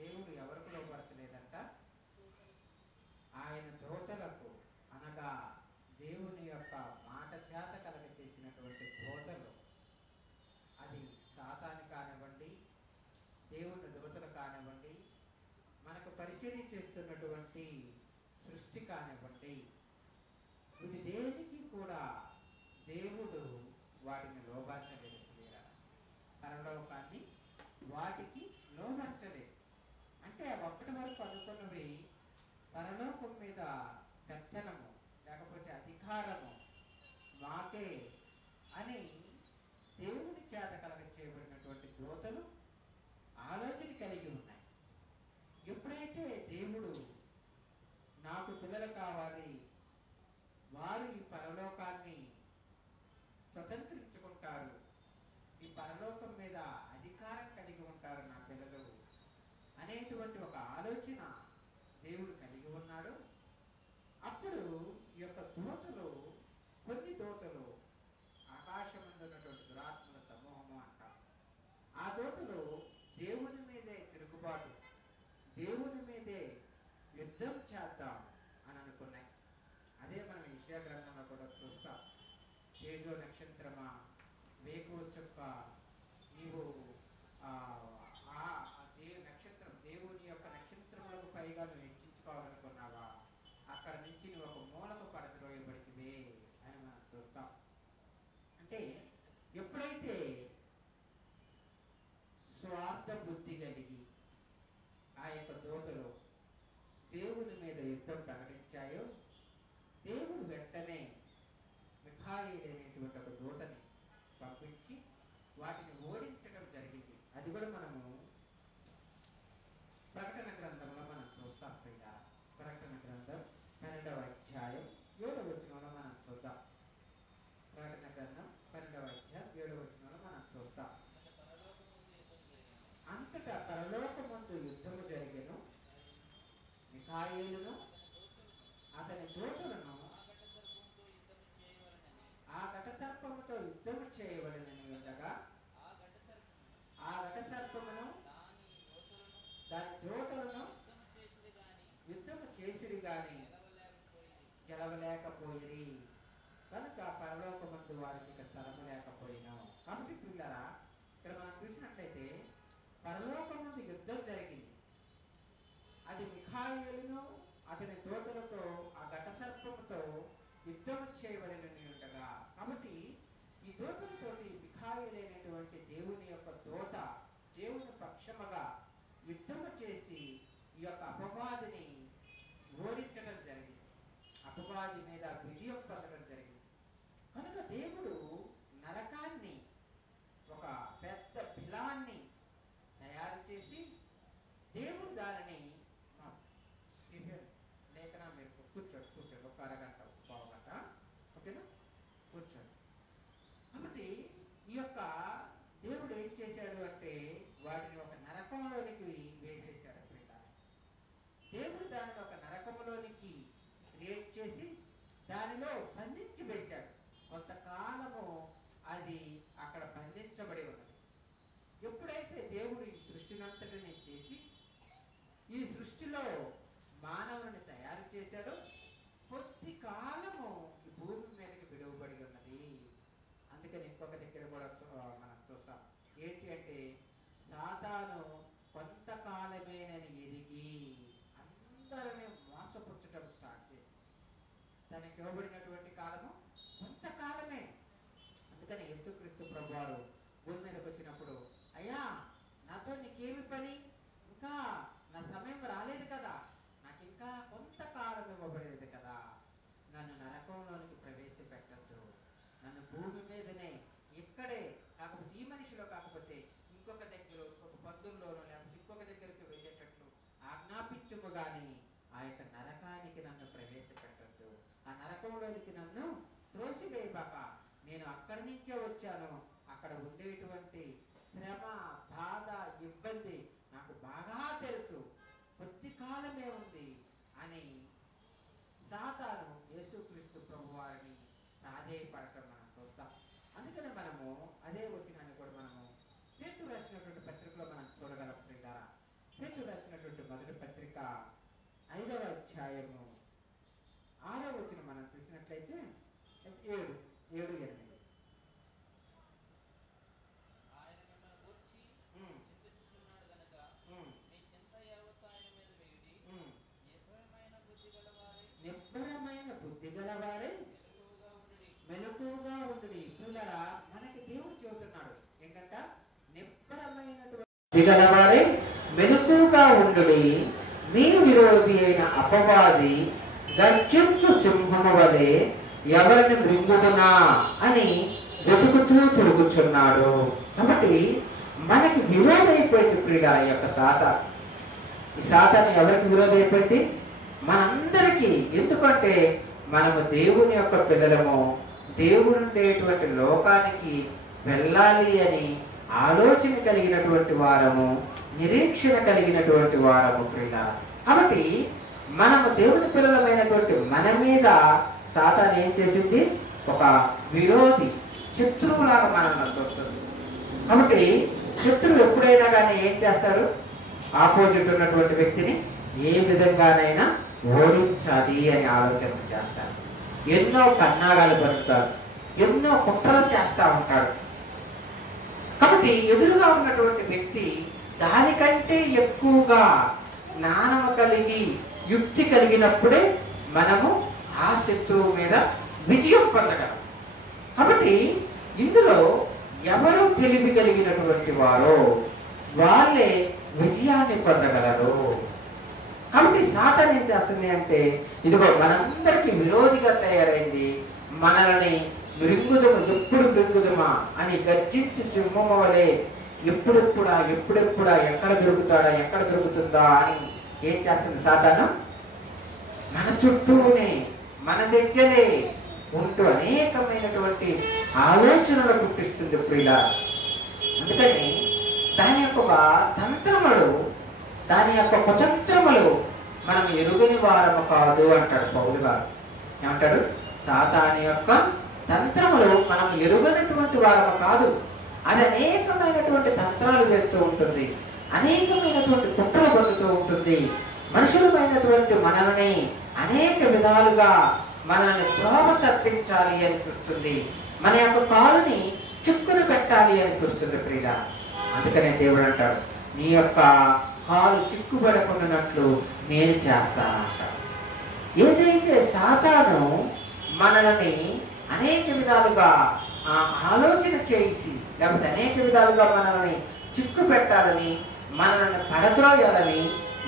దేవుడు ఎవరికి లోపరచలేదంట? ఆయన దూతలకు, అనగా దేవుని యొక్క మాట చేత కలగ చేసినటువంటి దూతలు, అది సాతాను కానివ్వండి, దేవుని దూతలు కానివ్వండి, మనకు పరిచర్య చేస్తున్నటువంటి సృష్టి కానివ్వండి, ఇది దేనికి కూడా దేవుడు వాటిని లోబర్చలేదు. పరలోకాన్ని వాటికి లోబర్చలేదు. అంటే అప్పటి వరకు అనుకున్నవి పరలోకం మీద పెత్తనము లేకపోతే అధికారము మాకే అని దేవుని చేత కలగ చేయబడినటువంటి దూతలు ఆలోచన కలిగి ఉన్నాయి. ఎప్పుడైతే దేవుడు నాకు పిల్లలు కావాలి, వారు ఈ పరలోకాన్ని స్వతంత్రించుకుంటారు, ఈ పరలోకం మీద అధికారం కలిగి ఉంటారు నా పిల్లలు అనేటువంటి ఒక ఆలోచన దేవుడు కలిగి ఉన్నాడు. అప్పుడు ఈ యొక్క దూతలు, కొన్ని దూతలు ఆకాశమందు ఉన్నటువంటి దురాత్మల సమూహము అంటారు. ఆ దూతలు దేవుని మీదే తిరుగుబాటు, దేవుని మీదే యుద్ధం చేద్దాం అని అనుకున్నాయి. అదే మనం యెషయా గ్రంథంలో కూడా చూస్తాం. తేజో నక్షత్రమా, వేకువ చుక్క, నీవు నక్షత్రం, దేవుని యొక్క నక్షత్రములకు పైగా నువ్వు హెచ్చించుకోవాలనుకున్నావా, అక్కడ నుంచి నువ్వు ఒక మూలకు పడద్రోయబడితివే అని మనం చూస్తాం. అంటే ఎప్పుడైతే స్వార్థ బుద్ధి కలిగి ఆ యొక్క దూతలు దేవుని మీద యుద్ధం ప్రకటించాయో, దేవుడు వెంటనే మిఖాయిల్ అనేటువంటి ఒక దూతని పంపించి వాటిని ఓడించడం జరిగింది. అది కూడా మనము ప్రకటన గ్రంథంలో మనం చూస్తాం. ప్రకటన గ్రంథం 12వ అధ్యాయం 7వ వచనంలో మనం చూద్దాం. ప్రకటన గ్రంథం 12వ అధ్యాయం 7వ వచనంలో మనం చూస్తాం. అంతటా పరలోకమందు యుద్ధము జరిగెను, మిఖాయేలును అతని దూతలను ఆ ఘటసర్పముతో యుద్ధము చేయవలెనని ఉండగా, ఆ ఘటసర్పమును దాని దూతలను యుద్ధము చేసిరి గాని గెలవలేకపోయిరి, కనుక పరలోకమందు వారికి ఇక స్థలము లేకపోయినా. కాబట్టి పిల్లరా, ఇక్కడ మనం చూసినట్లయితే పరలోకమందు యుద్ధం జరిగింది. అది మిఖాయేలును అతని దూతలతో ఆ ఘటసర్పముతో యుద్ధం చేయవలెనని ఉండగా, కాబట్టి ఈ దూతలతోటి మిఖాయేలు అనేటువంటి దేవుని యొక్క దూత దేవుని పక్షముగా యుద్ధము చేసి ఈ యొక్క అపవాదిని ఓడించడం జరిగింది, అపవాది మీద విజయం పొందడం జరిగింది. కనుక దేవుడు నరకాన్ని, ఒక పెద్ద బిలాన్ని తయారు చేసి దేవుడు దానిని స్టీఫెన్ లేఖన మీరు కూర్చోండి ఒక అరగంట పావుగంట, ఓకేనా, కూర్చోండి. కాబట్టి ఈ యొక్క దేవుడు ఏం చేశాడు అంటే వాటిని ఒక నరకంలోనికి వేసేసాడు. దేవుడు దానిని ఒక నరకంలోనికి క్రియేట్ చేసి దానిలో బంధించి వేశాడు. కొంతకాలము అది అక్కడ బంధించబడి ఉన్నది. ఎప్పుడైతే దేవుడు ఈ సృష్టినంతటిని చేసి ఈ సృష్టిలో మానవుని తయారు చేశాడో, కొద్ది కాలము ఈ భూమి మీదకి విడువబడి ఉన్నది. అందుకని ఇంకొక దగ్గర కూడా మనం చూస్తాం. ఏంటి అంటే, సాతాను కొంతకాలమేనని ఎరిగి అందరినీ మోసపుచ్చటం స్టార్ట్ చేసి, తనకి ఇవ్వబడినటువంటి కాలము కొంతకాలమే. అందుకని యేసుక్రీస్తు ప్రభువారు భూమి మీదకి వచ్చినప్పుడు, అయ్యా నాతో నీకేమి పని, ఇంకా నా సమయం రాలేదు కదా, నాకు ఇంకా కొంతకాలం ఇవ్వబడేది కదా, నన్ను నరకంలోనికి ప్రవేశపెట్టద్దు, నన్ను భూమి మీదనే ఇక్కడే, కాకపోతే ఈ మనిషిలో కాకపోతే ఇంకొక దగ్గర, ఇంకొక పందుల్లోనో లేకపోతే ఇంకొక దగ్గరికి వెళ్ళేటట్లు ఆజ్ఞాపించుము కానీ ఆ యొక్క నరకానికి నన్ను ప్రవేశపెట్టద్దు, ఆ నరకంలోనికి నన్ను త్రోసివేయబాక, నేను అక్కడి నుంచే వచ్చాను, అక్కడ ఉండేటువంటి శ్రమ, బాధ, ఇబ్బంది నాకు బాగా తెలుసు, కొద్ది కాలమే ఉంది అని సాతాను యేసుక్రీస్తు ప్రభువారిని ప్రాధేయపడటం మనం చూస్తాం. అందుకని మనము అదే వచనాన్ని కూడా మనము పేతురు రాసినటువంటి పత్రికలో మనం చూడగలం. పేతురు రాసిన 5వ అధ్యాయము 6వ వచనం మనం చూసినట్లయితే 7-8 నిబ్బరమైన బుద్ధి గలవారే మెలకువగా ఉండుడి. పిల్లరా, మనకి దేవుడు చెబుతున్నాడు ఏంటంట, నిబ్బరమైనటువంటి బుద్ధి గలవారే మెలకువగా ఉండుడి. మీ విరోధి అయిన అపవాది గర్జించు సింహము వలె ఎవరిని మృంగుదునా అని వెతుకుతూ తిరుగుచున్నాడు. కాబట్టి మనకి విరోధి అయిపోయింది ప్రియుల ఈ యొక్క సాతాను. ఈ సాతాను ఎవరికి విరోధి అయిపోయింది? మనందరికీ. ఎందుకంటే మనము దేవుని యొక్క పిల్లలము, దేవుడు ఉండేటువంటి లోకానికి వెళ్ళాలి అని ఆలోచన కలిగినటువంటి వారము, నిరీక్షణ కలిగినటువంటి వారము ప్రియుల. కాబట్టి మనము దేవుని పిల్లలమైనటువంటి మన మీద సాతాను ఏం చేసింది? ఒక విరోధి, శత్రువులాగా మనల్ని చూస్తుంది. కాబట్టి శత్రువు ఎప్పుడైనా కానీ ఏం చేస్తాడు? ఆపోజిట్ ఉన్నటువంటి వ్యక్తిని ఏ విధంగానైనా ఓడించాలి అని ఆలోచన చేస్తాడు. ఎన్నో పన్నాగాలు పలుకుతాడు, ఎన్నో కుట్రలు చేస్తూ ఉంటాడు. కాబట్టి ఎదురుగా ఉన్నటువంటి వ్యక్తి దానికంటే ఎక్కువగా జ్ఞానము కలిగి యుక్తి కలిగినప్పుడే మనము ఆ శత్రువు మీద విజయం పొందగలం. కాబట్టి ఇందులో ఎవరు తెలివి కలిగినటువంటి వారో వాళ్ళే విజయాన్ని పొందగలరు. కాబట్టి సాతాను ఏం చేస్తుంది అంటే, ఇదిగో మనందరికీ విరోధిగా తయారైంది, మనల్ని మృంగుదము, ఎప్పుడు మృంగుదమా అని గర్జించి సింహము వలె ఎప్పుడెప్పుడా ఎక్కడ దొరుకుతుందా అని ఏం చేస్తుంది సాతాను? మన చుట్టూనే, మన దగ్గరే ఉంటూ అనేకమైనటువంటి ఆలోచనలు పుట్టిస్తుంది ప్రియుల. అందుకని దాని యొక్క తంత్రములు, దాని యొక్క కుతంత్రములు మనం ఎరుగని వారము కాదు అంటాడు పౌలు గారు. ఏమంటాడు? సాతాను యొక్క తంత్రములు మనం ఎరుగనటువంటి వారము కాదు. అది అనేకమైనటువంటి తంత్రాలు వేస్తూ ఉంటుంది, అనేకమైనటువంటి కుట్రలు పొందుతూ ఉంటుంది. మనుషులమైనటువంటి మనల్ని అనేక విధాలుగా మనల్ని త్రోవ తప్పించాలి అని చూస్తుంది, మన యొక్క కాలుని చిక్కును పెట్టాలి అని చూస్తుంది ప్రియుల. అందుకనే దేవుడు అంటాడు, నీ యొక్క కాలు చిక్కుబడకుండానట్లు నేను చేస్తానంటాడు. ఏదైతే సాతాను మనల్ని అనేక విధాలుగా ఆలోచన చేసి, లేకపోతే అనేక విధాలుగా మనల్ని చిక్కు పెట్టాలని, మనల్ని పడద్రోయాలని,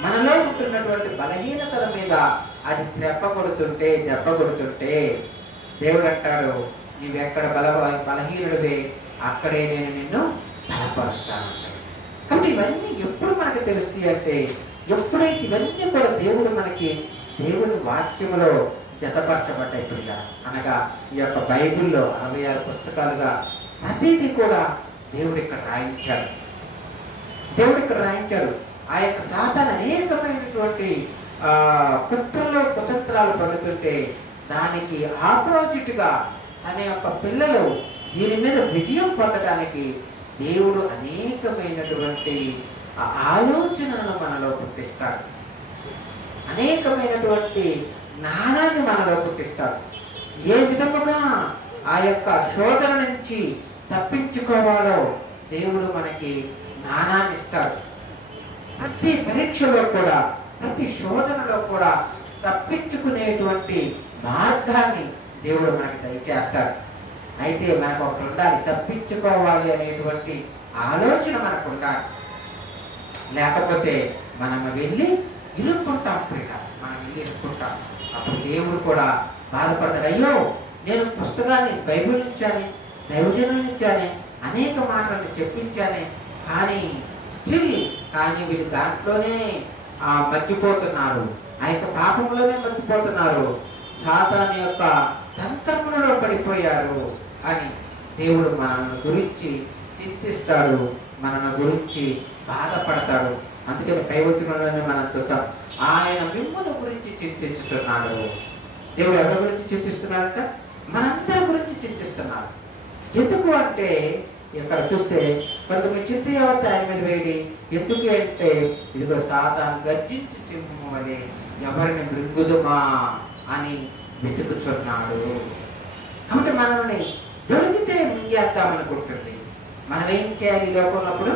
మనలో ఉంటున్నటువంటి బలహీనతల మీద అది దెబ్బ కొడుతుంటే దేవుడు అంటాడు, నీవెక్కడ బలహీనుడివే అక్కడే నేను నిన్ను బలపరుస్తానంటాడు. కాబట్టి ఇవన్నీ ఎప్పుడు మనకు తెలుస్తాయి అంటే, ఎప్పుడైతే ఇవన్నీ కూడా దేవుడు మనకి దేవుని వాక్యములో జతపరచబడ్డాయి ప్రియుల. అనగా ఈ యొక్క బైబిల్లో 66 పుస్తకాలుగా ప్రతిదీ కూడా దేవుడు ఇక్కడ రాయించాడు. ఆ యొక్క సాతాను అనేకమైనటువంటి కుతంత్రాలు పడుతుంటే దానికి ఆపోజిట్గా తన యొక్క పిల్లలు దీని మీద విజయం పొందడానికి దేవుడు అనేకమైనటువంటి ఆలోచనలను మనలో పుట్టిస్తాడు, అనేకమైనటువంటి జ్ఞానాన్ని మనలో పుట్టిస్తాడు. ఏ విధముగా ఆ యొక్క శోధన నుంచి తప్పించుకోవాలో దేవుడు మనకి జ్ఞానాన్ని ఇస్తాడు. ప్రతి పరీక్షలో కూడా, ప్రతి శోధనలో కూడా తప్పించుకునేటువంటి మార్గాన్ని దేవుడు మనకి దయచేస్తాడు. అయితే మనకు ఒకటి ఉండాలి, తప్పించుకోవాలి అనేటువంటి ఆలోచన మనకు ఉండాలి. లేకపోతే మనం వెళ్ళి ఇరుక్కుంటాం ప్రియుల, అప్పుడు దేవుడు కూడా బాధపడతాడు. అయ్యో, నేను పుస్తకాన్ని బైబిల్ నుంచాను, దైవజనుల నుంచాను, అనేక మాటలను చెప్పించాను, కానీ వీళ్ళు దాంట్లోనే మగ్గిపోతున్నారు, ఆ యొక్క పాపంలోనే మగ్గిపోతున్నారు, సాతాను యొక్క తంత్రములలో పడిపోయారు అని దేవుడు మనల్ని గురించి చింతిస్తాడు, మనల్ని గురించి బాధపడతాడు. అందుకని దైవజనులని మనం చూస్తాం, ఆయన మిమ్మల్ని గురించి చింతించుతున్నాడు. దేవుడు ఎవరి గురించి చింతిస్తున్నాడంట? మనందరి గురించి చింతిస్తున్నాడు. ఎందుకు అంటే ఇక్కడ చూస్తే కనుక మీ చిత్త యావత్తు ఆయన మీద వేయండి. ఎందుకు అంటే ఇదిగో సాతాను గర్జించి సింహము వలె ఎవరిని మృంగుదుమా అని వెతుకుచున్నాడు. కాబట్టి మనల్ని దొరికితే మింగేద్దామనుకుంటుంది. మనం ఏం చేయాలి? ఈ లోకంలో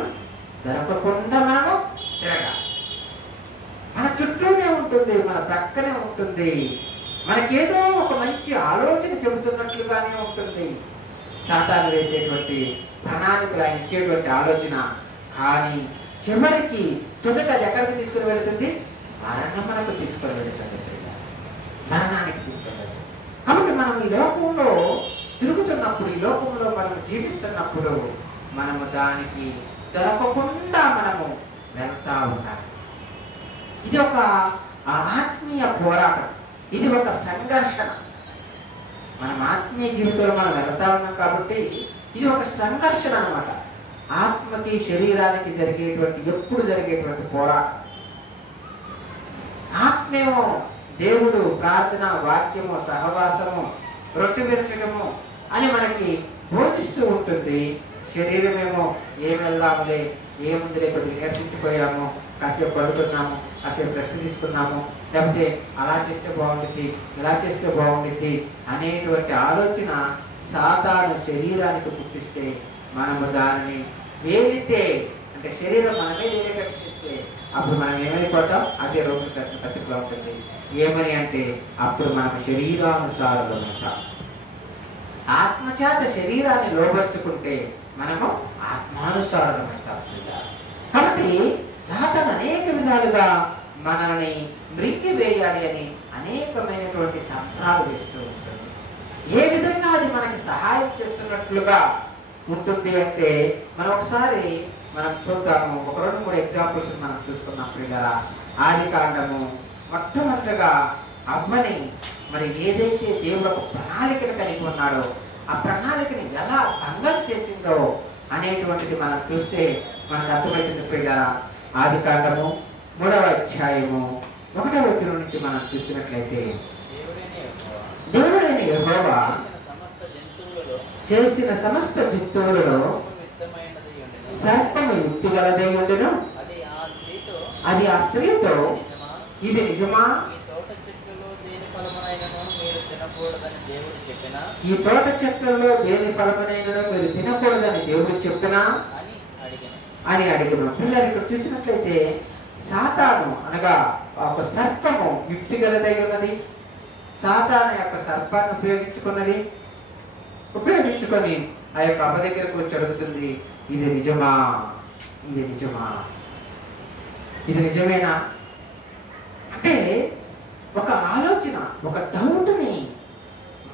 దొరకకుండా మనము తిరగాలి. మన చుట్టూనే ఉంటుంది, మన ప్రక్కనే ఉంటుంది, మనకేదో ఒక మంచి ఆలోచన చెబుతున్నట్లుగానే ఉంటుంది. సాతాను వేసేటువంటి ప్రణాళికలు, ఆయన ఇచ్చేటువంటి ఆలోచన, కానీ చివరికి తుదక అది ఎక్కడికి తీసుకుని వెళుతుంది? మరణమునకు తీసుకొని వెళుతుంది, మరణానికి తీసుకొని వెళుతుంది. కాబట్టి మనం ఈ లోకంలో తిరుగుతున్నప్పుడు, ఈ లోకంలో మనం జీవిస్తున్నప్పుడు మనము దానికి దొరకకుండా మనము వెళ్తా ఉండాలి. ఇది ఒక ఆత్మీయ పోరాటం, ఇది ఒక సంఘర్షణ. మనం ఆత్మీయ జీవితంలో మనం వెళ్తా ఉన్నాం కాబట్టి ఇది ఒక సంఘర్షణ అన్నమాట. ఆత్మకి శరీరానికి ఎప్పుడు జరిగేటువంటి పోరాటం. ఆత్మేమో దేవుడు, ప్రార్థన, వాక్యము, సహవాసము, రొట్టె విరచడము అని మనకి బోధిస్తూ ఉంటుంది. శరీరమేమో ఏం వెళ్దాములే, ఏముందిలే, కొద్దిగా నీరసించిపోయాము, కాసేపు పడుకున్నాము, కాసేపు రెస్ట్ తీసుకున్నాము, లేకపోతే అలా చేస్తే బాగుంటుంది, ఇలా చేస్తే బాగుంటుంది అనేటువంటి ఆలోచన సాతాను శరీరానికి పుట్టిస్తే మనము దానిని వేలితే, అంటే శరీరం మన మీద వేలేటట్టు చేస్తే అప్పుడు మనం ఏమైపోతాం? అదే రోమిలకు రాసిన పత్రికలో ఉంటుంది. ఏమని అంటే అప్పుడు మనం శరీరానుసారులమవుతాం. ఆత్మచేత శరీరాన్ని లోబర్చుకుంటే మనము ఆత్మానుసారులమవుతాం. కాబట్టి సాతాను అనేక విధాలుగా మనల్ని మృంగి వేయాలి అని అనేకమైనటువంటి తంత్రాలు వేస్తూ ఉంటుంది. ఏ విధంగా అది మనకి సహాయం చేస్తున్నట్లుగా ఉంటుంది అంటే మనం ఒకసారి చూద్దాము. ఒక 2-3 ఎగ్జాంపుల్స్ మనం చూసుకున్నప్పుడు కదా, ఆది కాండము మొట్టమొదటిగా అవ్వని మరి ఏదైతే దేవుడు ఒక ప్రణాళికను కలిగి ఉన్నాడో ఆ ప్రణాళికని ఎలా భంగం చేసిందో అనేటువంటిది మనం చూస్తే మనకు అర్థమవుతుంది ప్రియులారా. ఆది కాండము 3వ అధ్యాయము 1వ వచనం నుంచి మనం చూసినట్లయితే, దేవుడైన యెహోవా చేసిన సమస్త జంతువులలో సర్పము యుక్తి గలదై ఉండును, అది ఆ స్త్రీతో ఇది నిజమా, ఈ తోట చెట్లలో దేని ఫలమునైనను మీరు తినకూడదని దేవుడు చెప్పినా అని అడిగిన పిల్లలు. ఇక్కడ చూసినట్లయితే సాతాను అనగా ఒక సర్పము యుక్తి గలదై ఉన్నది. సాతాను యొక్క సర్పాన్ని ఉపయోగించుకొని ఆ యొక్క అమ్మ దగ్గరకు వచ్చి అడుగుతుంది, ఇది నిజమా, ఇది నిజమా, ఇది నిజమేనా అంటే ఒక ఆలోచన, ఒక డౌట్ని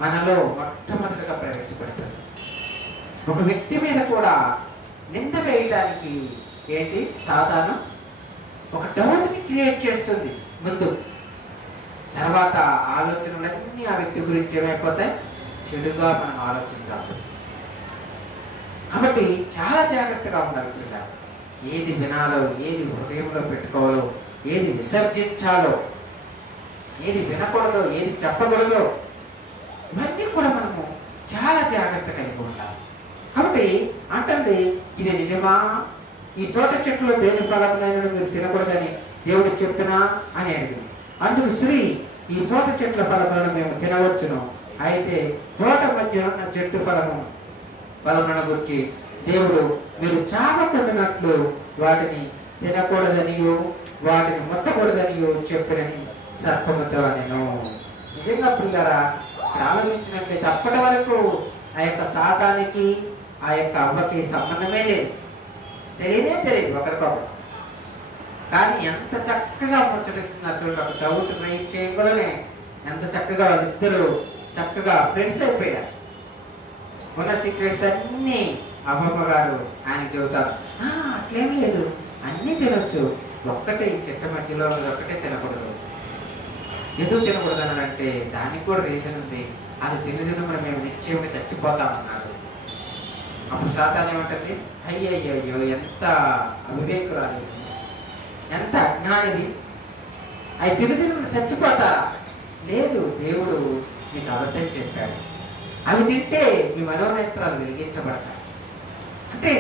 మనలో మొట్టమొదటిగా ప్రవేశపెడుతుంది. ఒక వ్యక్తి మీద కూడా నింద వేయడానికి ఏంటి సాతాను ఒక డౌట్ని క్రియేట్ చేస్తుంది ముందు. తర్వాత ఆలోచనలన్నీ ఆ వ్యక్తి గురించి ఏమైపోతాయి? చెడుగా మనం ఆలోచించాల్సి వస్తుంది. కాబట్టి చాలా జాగ్రత్తగా ఉండాలి పిల్లలు. ఏది వినాలో, ఏది హృదయంలో పెట్టుకోవాలో, ఏది విసర్జించాలో, ఏది వినకూడదో, ఏది చెప్పకూడదో, ఇవన్నీ కూడా మనము చాలా జాగ్రత్త కలిగి ఉండాలి. కాబట్టి అంటే ఇది నిజమా, ఈ తోట చెట్టులో దేని ఫలమునైనను మీరు తినకూడదని దేవుడు చెప్పినా అని అడిగింది. అందుకు స్త్రీ, ఈ తోట చెట్ల ఫలములను మేము తినవచ్చును, అయితే తోట మధ్య ఉన్న చెట్టు ఫలములను గురించి దేవుడు మీరు చావకుండానట్లు వాటిని తినకూడదనియో వాటిని ముట్టకూడదనియో చెప్పినని సర్పముతో అనెను. నిజంగా పిల్లరా, ఆలోచించినట్లయితే అప్పటి వరకు ఆ యొక్క సాతానికి ఆ యొక్క అవ్వకి సంబంధమే లేదు, తెలియదు ఒకరికొకరు. కానీ ఎంత చక్కగా ముచ్చటిస్తున్నారు చూడండి. ఒక డౌట్ రైజ్ చేయకుండానే ఎంత చక్కగా వాళ్ళిద్దరూ చక్కగా ఫ్రెండ్స్ అయిపోయారు. ఉన్న సీక్రెట్స్ అన్నీ అమ్మమ్మ గారు ఆయనకి చెబుతారు. అట్లేం లేదు, అన్నీ తినొచ్చు, ఒక్కటే ఈ చెట్టు మధ్యలో ఒక్కటే తినకూడదు. ఎందుకు తినకూడదు అన్నాడంటే దానికి కూడా రీజన్ ఉంది. అది తినదిన మేము నిశ్చయంగా చచ్చిపోతామన్నాడు. అప్పుడు సాతాను ఏమంటుంది? అయ్యయ్యో ఎంత అవివేకురాలి, ఎంత అజ్ఞానివి, అవి తినదిన చచ్చిపోతారా? లేదు, దేవుడు మీకు అబద్ధం చెప్పాడు, అవి తింటే మీ మనోనేత్రాలు వెలిగించబడతాయి. అంటే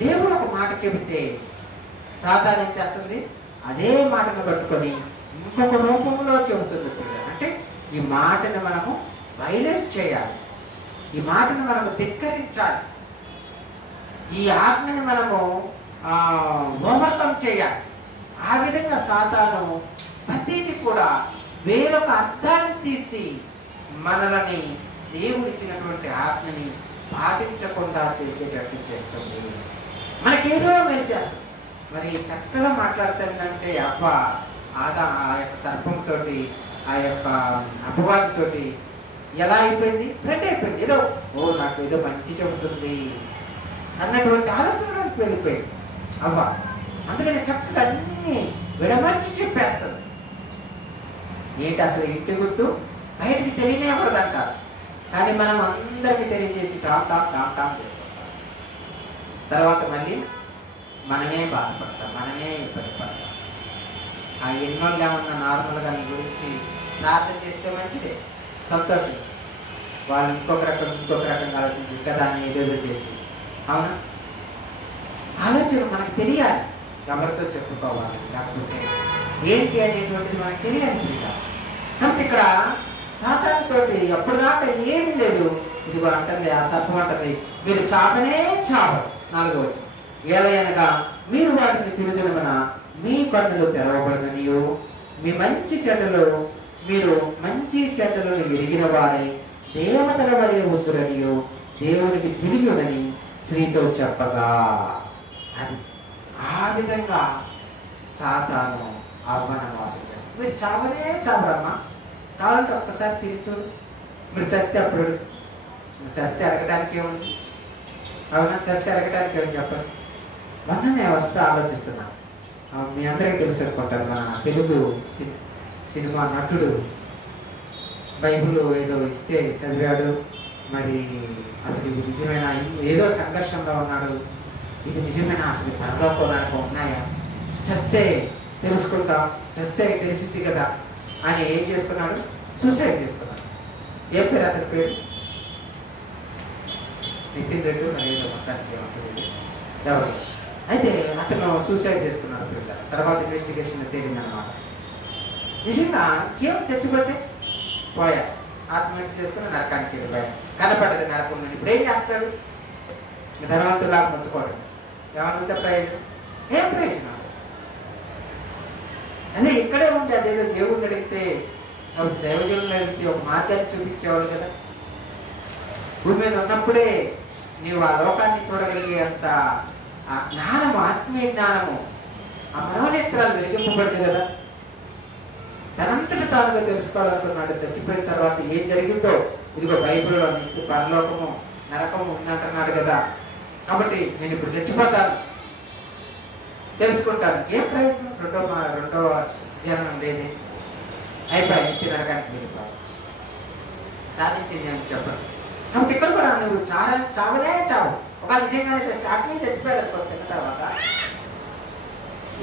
దేవుడు ఒక మాట చెబితే సాతాను ఏం చేస్తుంది? అదే మాటను పట్టుకొని ఇంకొక రూపంలో చెబుతుంది పిల్లలు. అంటే ఈ మాటను మనము వైలెంట్ చేయాలి, ఈ మాటను మనము ధిక్కరించాలి, ఈ ఆజ్ఞను మనము ఓవర్కమ్ చేయాలి. ఆ విధంగా సాతాను ప్రతిదీ కూడా వేరొక అర్థాన్ని తీసి మనల్ని దేవుడిచ్చినటువంటి ఆజ్ఞని పాటించకుండా చేసేటట్టు చేస్తుంది. మనకేదో మేలు చేస్తుంది. మరి చక్కగా మాట్లాడుతుందంటే అబ్బా ఆ యొక్క సర్పంతో, ఆ యొక్క అపవాదితోటి ఎలా అయిపోయింది? ఫ్రెండ్ అయిపోయింది. ఏదో నాకు ఏదో మంచి చెబుతుంది అన్నటువంటి ఆలోచనలోకి వెళ్ళిపోయింది అవ్వ. అందుకని చక్కగా అన్నీ విడమర్చి చెప్పేస్తుంది. ఏంటి అసలు ఇంటి గుట్టు బయటికి తెలియనివ్వకూడదంటారు, కానీ మనం అందరికీ తెలియజేసి టామ్ టామ్ టామ్ టామ్ చేసుకుంటాం. తర్వాత మళ్ళీ మనమే బాధపడతాం, మనమే ఇబ్బంది పడతాం. ఆ ఎన్నోళ్ళు ఏమన్నా నార్మల్గా నీ గురించి ప్రార్థన చేస్తే మంచిదే, సంతోషం. వాళ్ళు ఇంకొక రకంగా ఆలోచించి ఇంకా దాన్ని ఏదేదో చేసి, అవునా? ఆలోచన మనకు తెలియాలి, ఎవరితో చెప్పుకోవాలి, లేకపోతే ఏంటి అనేటువంటిది మనకు తెలియాలి. కాబట్టి ఇక్కడ సాతానుతోటి అప్పటిదాకా ఏమీ లేదు. ఇదిగో అంటుంది, ఆ సర్పం అంటుంది, మీరు చాపనే చాపరు. 4వ వచనం, ఏలయనగా మీరు వాటిని తిరుగుదలమన మీ కన్నులు తెరవబడదనియో, మీ మంచి చెడ్డలను ఎరిగిన వారై దేవతల వలె ఉందురనియో దేవునికి తెలియనని స్త్రీతో చెప్పగా, అది ఆ విధంగా సాతాను అవ్వను మోసం చేస్తుంది. మీరు చావనే చావరమ్మా, కావాలంటే ఒక్కసారి తిరిగి చూడు. మీరు చస్తే అప్పుడు చస్తే అడగడానికి ఏముంది? అవునా? చస్తే అడగడానికి ఏమని చెప్పండి. మొన్ననే వస్తే ఆలోచిస్తున్నాను, మీ అందరికీ తెలుసు అనుకుంటారు, మన తెలుగు సినిమా నటుడు బైబిల్ ఏదో ఇస్తే చదివాడు. మరి అసలు ఇది నిజమేనా? ఏదో సంఘర్షణలో ఉన్నాడు. ఇది నిజమేనా? అసలు పరలోకంలో ఉన్నాయా? చస్తే తెలుసుకుంటాం, చస్తే తెలిసింది కదా అని ఏం చేసుకున్నాడు? సూసైడ్ చేసుకున్నాడు. ఏం పేరు అతని పేరు? నితిన్ రెడ్డి మరి ఏదో మొత్తానికి ఏమవుతుంది ఎవరు. అయితే అతను సూసైడ్ చేసుకున్నాడు పిల్ల. తర్వాత ఇన్వెస్టిగేషన్ తేలిందనమాట. నిజంగా కేవలం చచ్చిపోతే పోయా, ఆత్మహత్య చేసుకుని నరకానికి వెళ్ళిపోయా, కనపడ్డది నరకం. ఇప్పుడు ఏం చేస్తాడు? ధనవంతులాగా మొత్తుకోవడం. ఎవరితో ప్రయోజనం? ఏం ప్రయోజనం? అదే ఇక్కడే ఉంటే అదేదో దేవుడిని అడిగితే, కాబట్టి దైవజనులను అడిగితే ఒక మార్గాన్ని చూపించేవాడు కదా. భూమి మీద ఉన్నప్పుడే నీవు ఆ లోకాన్ని చూడగలిగే అంత ఆ జ్ఞానము, ఆత్మీయ జ్ఞానము, ఆ మనోనేత్రాలు వెలిగింపబడింది కదా. తనంతటి తానుగా తెలుసుకోవాలనుకున్నాడు. చచ్చిపోయిన తర్వాత ఏం జరిగిందో ఇదిగో బైబిల్లో నిత్య పరలోకము నరకము ఉందంటున్నాడు కదా. కాబట్టి నేను ఇప్పుడు చచ్చిపోతాను, తెలుసుకుంటాను. ఏం ప్రయోజనం? రెండవ జననం లేదే, అయిపోయి నిత్య నరకానికి వెళ్ళిపోయి సాధించింది అని చెప్పను. కాబట్టి ఇక్కడ కూడా నువ్వు చావనే చావు. ఒక నిజంగానే చేస్తే ఆత్మ చచ్చిపోయాలనుకో, తిన్న తర్వాత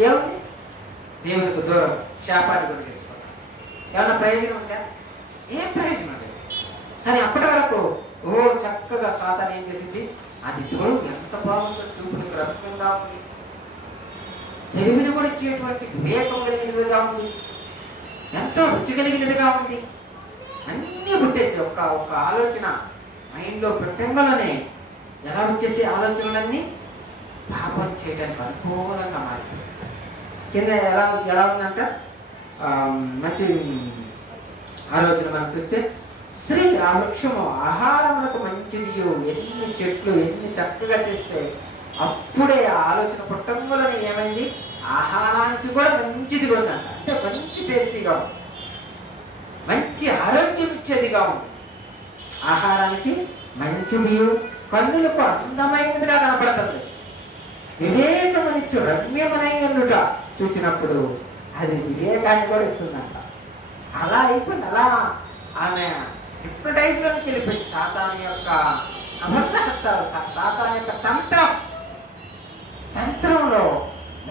ఏముంది? దేవునికి దూరం, శాపాన్ని కూడా తెచ్చుకోవడం. ఏమన్నా ప్రయోజనం ఉందా? ఏం ప్రయోజనం లేదు. కానీ అప్పటి వరకు చక్కగా సాతాను ఏం చేసింది? అది చూడు ఎంత బాగుందో, చూపులకు రమ్యంగా ఉంది, తెలివిని కూడా ఇచ్చేటువంటి వివేకం కలిగినదిగా ఉంది, ఎంతో రుచి కలిగినదిగా ఉంది. అన్నీ పుట్టేసి ఒక ఆలోచన మైండ్లో పెట్టంగానే ఎలా వచ్చేసి ఆలోచనలన్నీ పాపం చేయడానికి అనుకూలంగా మారిపోయాయి. కింద ఎలా ఉందంట? మంచి ఆలోచన మనం చూస్తే, స్త్రీ ఆ వృక్షము ఆహారములకు మంచిది, ఎన్ని చెట్లు ఎన్ని చక్కగా చేస్తే అప్పుడే ఆ ఆలోచన పుట్టంలోనే ఏమైంది? ఆహారానికి కూడా మంచిదిగా ఉందంట. అంటే మంచి టేస్టీగా ఉంది, మంచి ఆరోగ్యం ఇచ్చేదిగా ఉంది. ఆహారానికి మంచిది, కన్నులకు అందమైనదిగా కనపడుతుంది. వివేకమనిచ్చు రమ్యమనైనట్టుగా చూసినప్పుడు అది వివేకాన్ని కూడా ఇస్తుందంట. అలా అయిపోయింది. అలా ఆమె హిప్నటైజ్లోకి వెళ్ళిపోయింది. సాతాను యొక్క అబద్ధ హస్తాలు, సాతాను యొక్క తంత్రంలో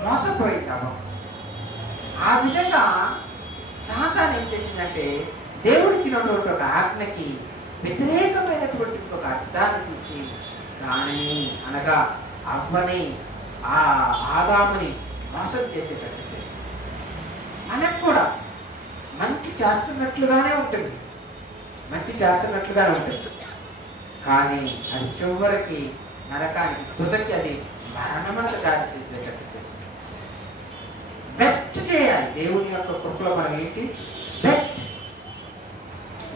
మోసపోయింది అమ్మ. ఆ విధంగా సాతాను ఏం చేసిందంటే, దేవుడిచ్చినటువంటి ఒక ఆజ్ఞకి వ్యతిరేకమైనటువంటి ఇంకొక అర్థాన్ని తీసి దానిని, అనగా అవ్వని ఆ ఆదాముని మోసం చేసేటట్టు చేసి మనకు కూడా మంచి చేస్తున్నట్లుగానే ఉంటుంది, మంచి చేస్తున్నట్లుగానే ఉంటుంది. కానీ అది చివరికి నరకానికి తుదకి అది మరణములకు దారి చేసేటట్టు చేస్తుంది. బెస్ట్ చేయాలి. దేవుని యొక్క కృపలో మనం ఏంటి బెస్ట్,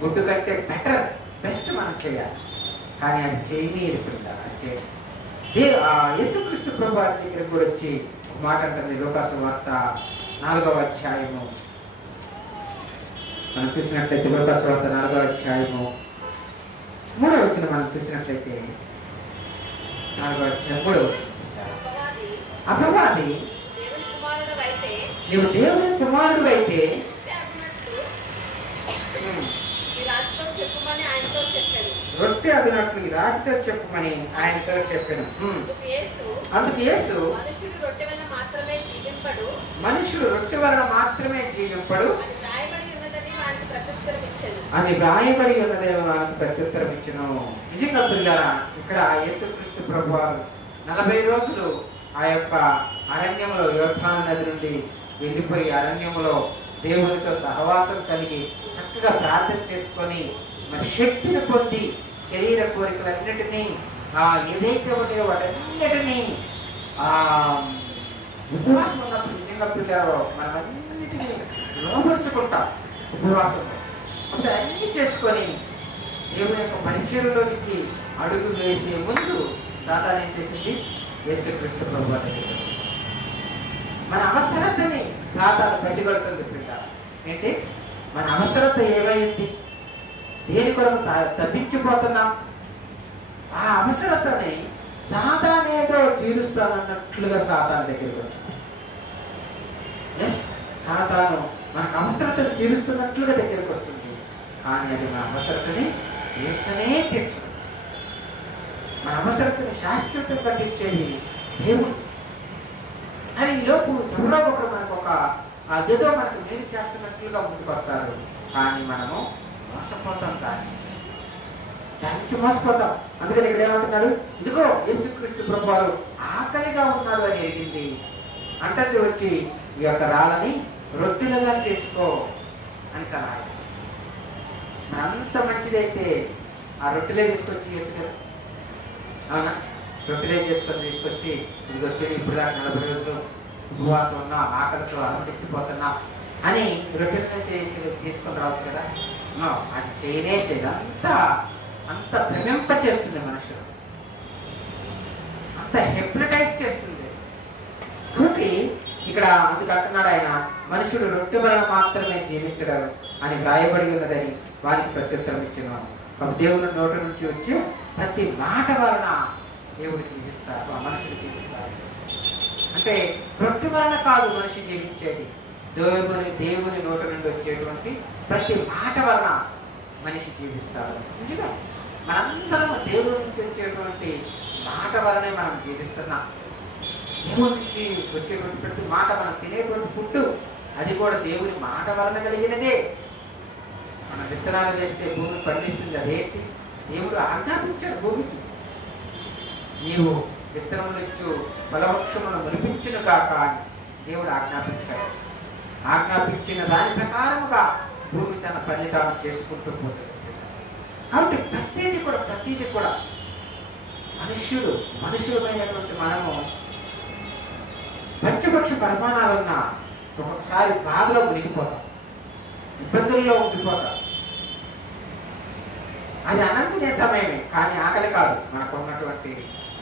గుడ్డు కంటే బెటర్ బెస్ట్ మనం చేయాలి. కానీ అది చేయనీయదు. అది చేయాలి. యేసుక్రీస్తు ప్రభు వారి దగ్గరకు కూడా వచ్చి ఒక మాట అంటుంది. లూకాసు వార్త 4వ అధ్యాయము మనం చూసినట్లయితే, లూకాసు వార్త 4వ అధ్యాయము 3వ వచనం మనం చూసినట్లయితే, 4వ అధ్యాయం 3వ వచనం, అపవాది నీవు దేవుని కుమారుడు అయితే రొట్టె అవినట్లు ఈ రాతితో చెప్పమని ఆయనతో చెప్పాను. అందుకు యేసు మనుషుడు రొట్టె వలన మాత్రమే జీవింపడు అని వ్రాయబడి ఉన్నదే వారికి ప్రత్యుత్తరం ఇచ్చెను. నిజంగా పిల్లరా, ఇక్కడ యేసుక్రీస్తు ప్రభువారు 40 రోజులు ఆ యొక్క అరణ్యంలో యోర్దాను నది నుండి వెళ్ళిపోయి అరణ్యంలో దేవునితో సహవాసం కలిగి చక్కగా ప్రార్థన చేసుకొని మరి శక్తిని పొంది శరీర కోరికలన్నిటినీ ఏదైతే ఉన్నాయో వాటన్నిటినీ ఉపవాసం ఉన్నప్పుడు నిజంగా పిల్లలు మనం అన్నిటినీ లోపరుచుకుంటాం ఉపవాసంలో. అప్పుడు అన్ని చేసుకొని దేవుని యొక్క పరిచయంలోనికి అడుగు వేసే ముందు సాతాను ఏం చేసింది? యేసుక్రీస్తు ప్రభువు మన అవసరతని సాతాను పసిగడుతుంది పిల్లలు. ఏంటి మన అవసరత ఏమైంది? దేని కొరకు తప్పించిపోతున్నాం? ఆ అవసరతని సాతానేదో తీరుస్తానన్నట్లుగా సాతాను దగ్గరికి వచ్చింది. ఎస్, సాతాను మనకు అవసరతను తీరుస్తున్నట్లుగా దగ్గరికి వస్తుంది. కానీ అది మన అవసరతని తీర్చదు. మన అవసరతని శాశ్వతంగా తీర్చేది దేవుడు. అని ఈలోపు ఎవరో ఒకరు మనకు ఏదో మనకు మేలు చేస్తున్నట్లుగా ముందుకు వస్తారు. కానీ మనము మోసపోతాం, దాని నుంచి మోసపోతాం. అందుకని ఇక్కడ ఏమంటున్నాడు? ఇదిగో యేసుక్రీస్తు ప్రభువారు ఆకలిగా ఉన్నాడు అని ఎరిగింది అంటే వచ్చి ఈ యొక్క రాళ్ళని రొట్టెలుగా చేసుకో అని సలహా ఇస్తాం. మన అంత మంచిదైతే ఆ రొట్టెలే తీసుకొచ్చి ఇవ్వచ్చు కదా, అవునా? రొట్టెలే తీసుకొచ్చి ఇది వచ్చి ఇప్పుడు దాకా 40 రోజులు ఉపవాసం ఉన్నా, ఆకలితో అలమటించిపోతున్నా అని రొట్టెలు తీసుకొని రావచ్చు కదా. అది చేయదు. అంత భ్రమింప చేస్తుంది మనుషులు, అంత హిప్నటైజ్ చేస్తుంది. కాబట్టి ఇక్కడ అందుకు అంటున్నాడు ఆయన, మనుషుడు రొట్టె వలన మాత్రమే జీవించగలరు అని వ్రాయబడి ఉన్నదని వారికి ప్రత్యుత్తరం ఇచ్చిన. దేవుని నోటి నుంచి వచ్చి ప్రతి మాట వలన దేవుడు జీవిస్తారు, ఆ మనుషులు జీవిస్తారు. అంటే రొట్టె వలన కాదు మనిషి జీవించేది, దేవుని నోటి నుండి వచ్చేటువంటి ప్రతి మాట వలన మనిషి జీవిస్తాడు. నిజంగా మనందరం దేవుడి నుంచి వచ్చేటువంటి మాట వలనే మనం జీవిస్తున్నాం. దేవుడి నుంచి వచ్చేటువంటి ప్రతి మాట, మనం తినేటువంటి ఫుడ్ అది కూడా దేవుని మాట వలన కలిగినదే. మనం విత్తనాలు వేస్తే భూమి పండిస్తుంది, అదేంటి? దేవుడు ఆజ్ఞాపించాడు భూమికి, నీవు విత్తనములు ఇచ్చు ఫలవృక్షములను మురిపించును కాక అని దేవుడు ఆజ్ఞాపించాడు. ఆజ్ఞాపించిన దాని ప్రకారముగా భూమి తన పని తాను చేసుకుంటూ పోతుంది. కాబట్టి ప్రతిదీ కూడా మనుషులమైనటువంటి మనము పంచపక్ష పరిమాణాలున్న ఒక్కొక్కసారి బాధలో మునిగిపోతాం, ఇబ్బందుల్లో ఉండిపోతాం. అది అన్నం తినే సమయమే, కానీ ఆకలి కాదు మనకు ఉన్నటువంటి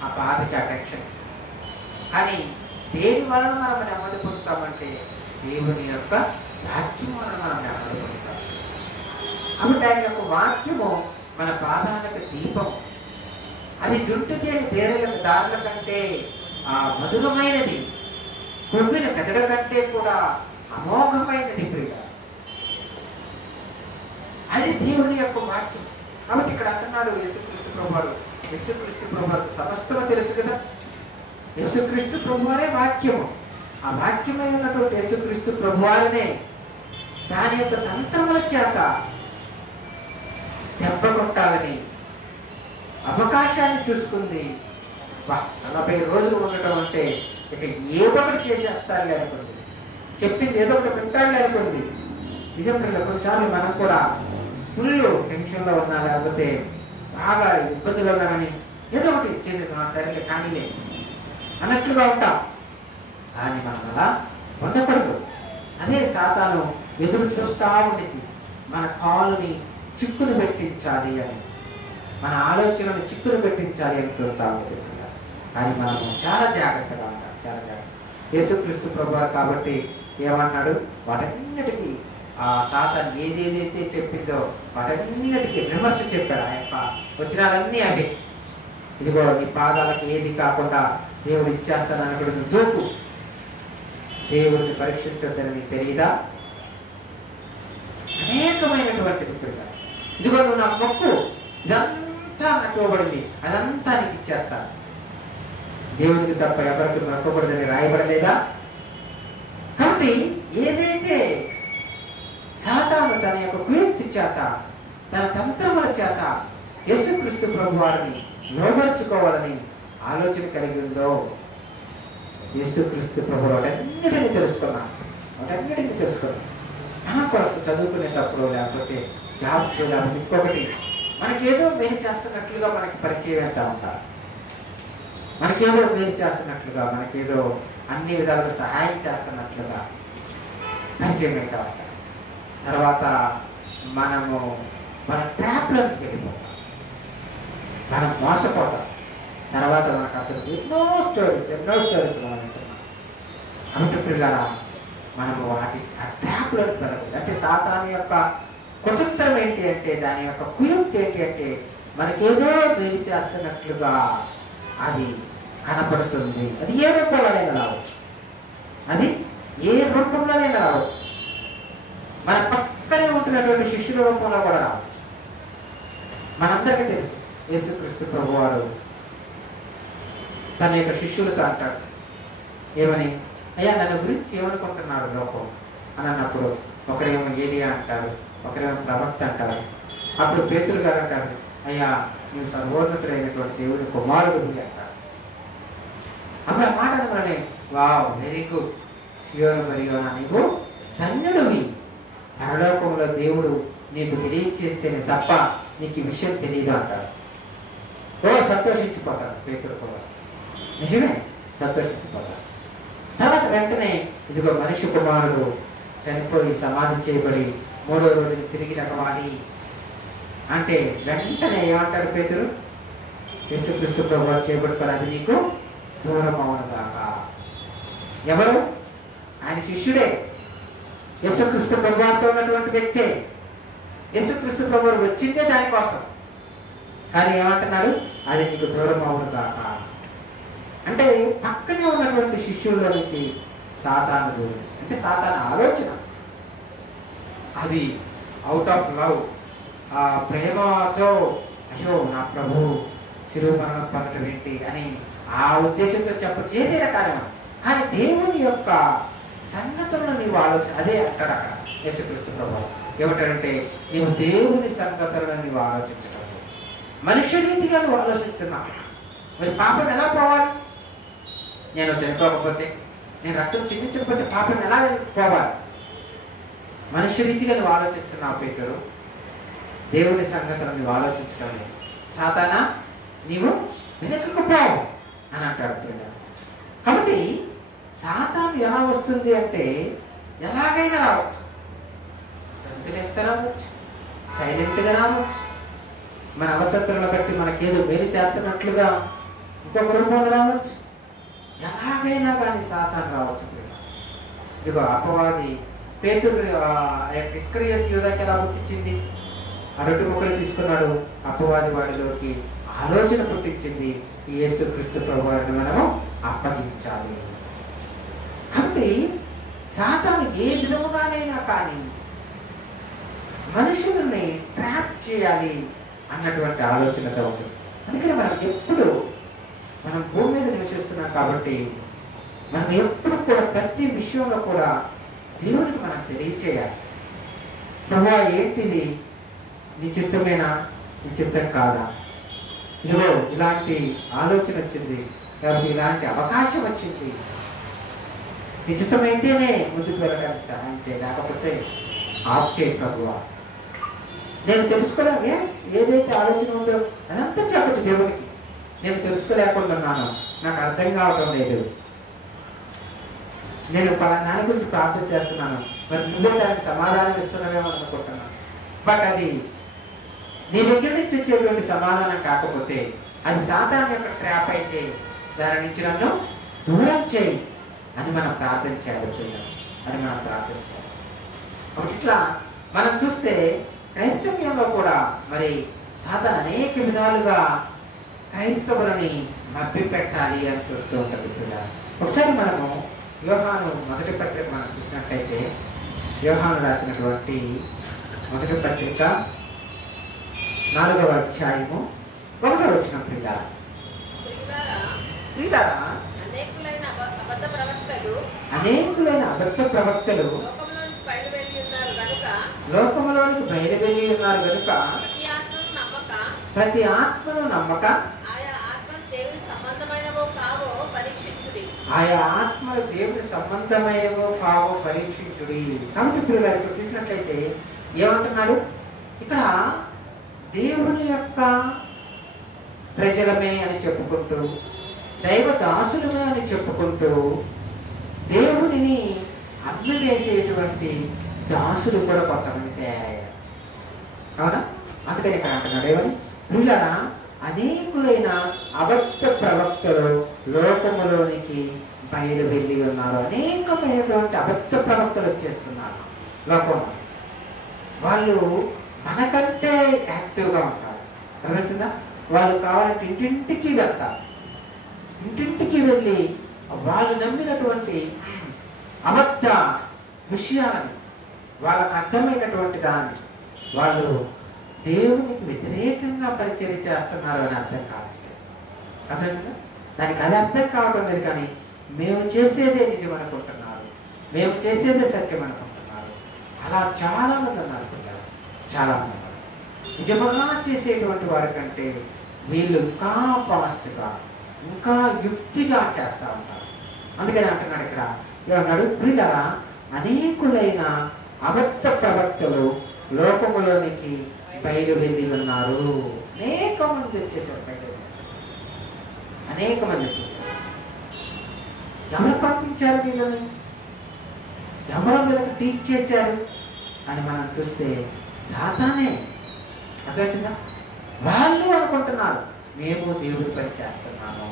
ఆ బాధకి, ఆ టెన్షన్. కానీ దేని వలన మనం నెమ్మది పొందుతామంటే దేవుని యొక్క వాక్యం వలన మనం నెమ్మది పొందుతాం. కాబట్టి ఆయన యొక్క వాక్యము మన పాదాలకు దీపం. అది జుట్టు తేని దారుల కంటే మధురమైనది, కొవ్విన పెదల కంటే కూడా అమోఘమైనది ప్రియ. అది దేవుని యొక్క వాక్యం. కాబట్టి ఇక్కడ అంటున్నాడు యేసుక్రీస్తు ప్రభువారు సమస్తము తెలుసు కదా. యేసుక్రీస్తు ప్రభువారే వాక్యము. ఆ వాక్యమై ఉన్నటువంటి యేసుక్రీస్తు ప్రభువారినే దాని యొక్క తంత్రముల చేత దెబ్బ కొట్టాలని అవకాశాన్ని చూసుకుంది. 40 రోజులు ఉండటం అంటే ఇక ఏదో ఒకటి చేసేస్తాడు అనుకుంది, చెప్పింది ఏదో ఒకటి వింటాడు అనుకుంది. నిజంగా కొన్నిసార్లు మనం కూడా ఫుల్ టెన్షన్లో ఉన్నా, లేకపోతే బాగా ఇబ్బందులు ఉన్నా కానీ ఏదో ఒకటి చేసేస్తాం, సరే కానీలే అన్నట్లుగా ఉంటాం. కానీ మనం అలా ఉండకూడదు. అదే సాతాను ఎదురు చూస్తూ ఉండింది, మన కాలుని చిక్కును పెట్టించాలి అని, మన ఆలోచనను చిక్కును పెట్టించాలి అని చూస్తూ ఉంటుంది. కానీ మనము చాలా జాగ్రత్తగా ఉంటాం, చాలా జాగ్రత్త. యేసుక్రీస్తు ప్రభువు కాబట్టి ఏమన్నాడు, వాటన్నిటికీ ఆ సాతాను ఏదేదైతే చెప్పిందో వాటన్నిటికీ విమర్శ చెప్పాడు. ఆ యొక్క వచనాలన్నీ అవే. ఇదిగో నీ పాదాలకు ఏది కాకుండా దేవుడు ఇచ్చేస్తాను అనుకుడు, నువ్వు దూకు, దేవుడిని పరీక్షించొద్దని నీకు తెలియదా? అనేకమైనటువంటిది ఇదిగో నువ్వు నాకు మొక్కు, ఇదంతా నాకు ఇవ్వబడింది, అదంతా నీకు ఇచ్చేస్తాను. దేవుడికి తప్ప ఎవరికి మొక్కకూడదని రాయబడలేదా? కాబట్టి ఏదైతే సాతాను తన యొక్క కుయుక్తి చేత, తన తంత్రముల చేత యేసుక్రీస్తు ప్రభు వారిని లోబర్చుకోవాలని ఆలోచన కలిగి ఉందో, యేసుక్రీస్తు ప్రభు వాటన్నిటిని తెలుసుకున్నాం. మనం కూడా చదువుకునేటప్పుడు, లేకపోతే జాబ్స్, లేకపోతే ఇంకొకటి మనకేదో మేలు చేస్తున్నట్లుగా మనకి పరిచయం అవుతూ ఉంటారు. మనకేదో మేలు చేస్తున్నట్లుగా, మనకేదో అన్ని విధాలుగా సహాయం చేస్తున్నట్లుగా పరిచయం అవుతూ ఉంటారు. తర్వాత మనము మన ట్రాప్లోకి వెళ్ళిపోతాం, మనం మోసపోతాం. తర్వాత మనకు అర్థం ఎన్నో స్టోరీస్ మనం వింటున్నాం. కాబట్టి పిల్లల మనము వాటి ఆ ట్రాప్లోకి వెళ్ళకూడదు. అంటే సాతాను యొక్క కుతంత్రం ఏంటి అంటే, దాని యొక్క కుయుక్తి ఏంటి అంటే, మనకేదో మేలు చేస్తున్నట్లుగా అది కనపడుతుంది. అది ఏ రూపంలోనైనా రావచ్చు, మన పక్కనే ఉంటున్నటువంటి శిష్యుల రూపంలో కూడా రావచ్చు. మనందరికీ తెలుసు, యేసుక్రీస్తు ప్రభువారు తన యొక్క శిష్యులతో అంటాడు, ఏమని, అయ్యా నన్ను గురించి ఏమనుకుంటున్నారు లోకం అని అన్నప్పుడు, ఒకరేమో ఏలియా అంటారు, ఒకరేమో ప్రవక్త అంటారు. అప్పుడు పేతురు గారు అంటారు, అయ్యా నువ్వు సర్వోన్నతుడైనటువంటి దేవుని కుమారుడివి అంటారు. అప్పుడు ఆ మాట అనగానే, వావ్, వెరీ గుడ్, సియోను మరియోనా, నీవు ధన్యుడివి, పరలోకంలో దేవుడు నీకు తెలియచేస్తేనే తప్ప నీకు ఈ విషయం తెలియదు అంటారు. సంతోషించిపోతాడు పేతురు కూడా, నిజమే, సంతోషించిపోతాడు. తర్వాత వెంటనే ఇదిగో మనిషి కుమారుడు చనిపోయి సమాధి చేయబడి 3వ రోజున తిరిగి లెగవాలి అంటే వెంటనే ఏమంటాడు పేతురు, యేసుక్రీస్తు ప్రభువు చేపట్టుకొని అది నీకు దూరం అవును కాక. ఎవరు? ఆయన శిష్యుడే, యేసుక్రీస్తు ప్రభువుతో ఉన్నటువంటి వ్యక్తే. యేసుక్రీస్తు ప్రభువు వచ్చిందే దానికోసం, కానీ ఏమంటున్నాడు, అది నీకు దూరం అవును కాక. అంటే పక్కనే ఉన్నటువంటి శిష్యుల్లోనికి సాతాను దూరం, అంటే సాతాను ఆలోచన అది అవుట్ ఆఫ్ లవ్, ఆ ప్రేమతో అయ్యో నా ప్రభు శిలువ మరణం పొందడం ఏంటి అని ఆ ఉద్దేశంతో చెప్పచ్చు, ఏదైనా కారణం. కానీ దేవుని యొక్క సంగతులను నీవు ఆలోచన, అదే అంటాడు అక్కడ యేసుక్రీస్తు ప్రభువు. ఏమంటాడంటే, నీవు దేవుని సంగతులను నీవు ఆలోచించడం, మనుష్య రీతిగా నువ్వు ఆలోచిస్తున్నావు. మరి పాపం ఎలా పోవాలి? నేను చనిపోకపోతే, నేను రక్తం చిందించకపోతే పాపం ఎలా పోవాలి? మనుష్య రీతిగా నువ్వు ఆలోచిస్తున్నావు పేతురు, దేవుని సంగతులను నువ్వు ఆలోచించడం లేదు. సాతానా నీవు వెనకకు పోవు అని అంటాడు. కాబట్టి సాతాను ఎలా వస్తుంది అంటే, ఎలాగైనా రావచ్చు, గంతులేస్తే రావచ్చు, సైలెంట్గా రావచ్చు, మన అవసరతలను బట్టి మనకేదో మేలు చేస్తున్నట్లుగా ఇంకొక రూపంలో రావచ్చు, ఎలాగైనా కానీ సాతాను రావచ్చు. ఇదిగో అపవాది పేతురు ఇస్కరియోతు యూదాకి ఎలా పుట్టించింది? ఆ రొట్టె ముక్కలు తీసుకున్నాడు, అపవాది వాడిలోకి ఆలోచన పుట్టించింది, ఈ యేసుక్రీస్తు ప్రభువుని మనము అప్పగించాలి. కాబట్టి సాతాను ఏ విధముగానైనా కానీ మనుషులని ట్రాప్ చేయాలి అన్నటువంటి ఆలోచనతో ఉంటుంది. అందుకని మనం ఎప్పుడు, మనం భూమి మీద నివసిస్తున్నాం కాబట్టి మనం ఎప్పుడు కూడా ప్రతి విషయంలో కూడా దేవునికి మనం తెలియచేయాలి. ప్రభువా ఏంటిది, నీ చిత్తమేనా, నీ చిత్తం కాదా? ఇదిగో ఇలాంటి ఆలోచన వచ్చింది, కాబట్టి ఇలాంటి అవకాశం వచ్చింది, నిశ్చితమైతేనే ముందుకు వెళ్ళడానికి సహాయం చేయి, లేకపోతే ఆఫ్ చేయి ప్రభువా. నేను తెలుసుకోలే, ఏదైతే ఆలోచన ఉందో అదంతా చెప్పచ్చు దేవునికి. నేను తెలుసుకోలేకపోతున్నాను, నాకు అర్థం కావడం లేదు, నేను దాని గురించి ప్రార్థన చేస్తున్నాను, మరి నువ్వే దానికి సమాధానం ఇస్తున్నావేమో అనుకుంటున్నాను. బట్ అది నీ దగ్గర నుంచి వచ్చేటువంటి సమాధానం కాకపోతే, అది సాతాను యొక్క ట్రాప్ అయితే దాని నుంచి నన్ను దూరం చేయి అని మనం ప్రార్థన చేయాలి పిల్లలు, అని మనం ప్రార్థన చేయాలి. కాబట్టి ఇట్లా మనం చూస్తే క్రైస్తవ్యంలో కూడా మరి సాతాను అనేక విధాలుగా క్రైస్తవులని మభ్యపెట్టాలి అని చూస్తూ ఉంటుంది పిల్లలు. ఒకసారి మనము యోహాను మొదటి పత్రిక మనం చూసినట్లయితే, యోహాను రాసినటువంటి మొదటి పత్రిక 4వ అధ్యాయము 1వ వచనం పిల్లారా, అనేకులైన అబద్ధ ప్రవక్తలు లోకములోనికి బయలువెళ్ళి ఉన్నారు కనుక ప్రతి ఆత్మను నమ్మక ఆయా ఆత్మలు దేవుని సంబంధమైనవో కావో పరీక్షించుడి. కాబట్టి పిల్లలు ఇప్పుడు చూసినట్లయితే ఏమంటున్నాడు ఇక్కడ, దేవుని యొక్క ప్రజలమే అని చెప్పుకుంటూ, దైవ దాసులమే అని చెప్పుకుంటూ దేవునిని అమ్మివేసేటువంటి దాసులు కూడా కొంతమంది తయారయ్యారు. అవునా? అందుకని ఇక్కడ అంటున్నాడు ఏమని, పిల్లరా అనేకులైన అబద్ధ ప్రవక్తలు లోకములోనికి బయలు వెళ్ళి ఉన్నారు. అనేకమైనటువంటి అబద్ధ ప్రవక్తలు వచ్చేస్తున్నారు లోకంలో. వాళ్ళు మనకంటే యాక్టివ్గా ఉంటారు, అర్థమవుతుందా? వాళ్ళు కావాలంటే ఇంటింటికి వెళ్తారు, ఇంటింటికి వెళ్ళి వాళ్ళు నమ్మినటువంటి అబద్ధ విషయాలని, వాళ్ళకు అర్థమైనటువంటి దాన్ని వాళ్ళు దేవునికి వ్యతిరేకంగా పరిచర్య చేస్తున్నారు అని అర్థం కాదండి, అర్థమవుతుందా? దానికి అది అర్థం కావడం లేదు, కానీ మేము చేసేదే నిజం అనుకుంటున్నారు, మేము చేసేదే సత్యం అనుకుంటున్నారు. అలా చాలామంది ఉన్నారు పిల్లలు, చాలామంది ఉన్నారు. నిజంగా చేసేటువంటి వారి కంటే వీళ్ళు ఇంకా ఫాస్ట్గా, ఇంకా యుక్తిగా చేస్తూ ఉంటారు. అందుకని అంటున్నాడు ఇక్కడ, ఏమన్నాడు, పిల్లరా అనేకులైన అబద్ధ ప్రవక్తలు లోకములోనికి బయలు వెళ్ళి ఉన్నారు. అనేక మంది వచ్చేసారు, బయలు అనేక మంది వచ్చేసారు. ఎవరు పంపించారు వీళ్ళని, ఎవరు వీళ్ళకి టీచ్ చేశారు అని మనం చూస్తే సాతానే. అర్థమవుతుందా? వాళ్ళు అనుకుంటున్నారు మేము దేవుడి పని చేస్తున్నాము,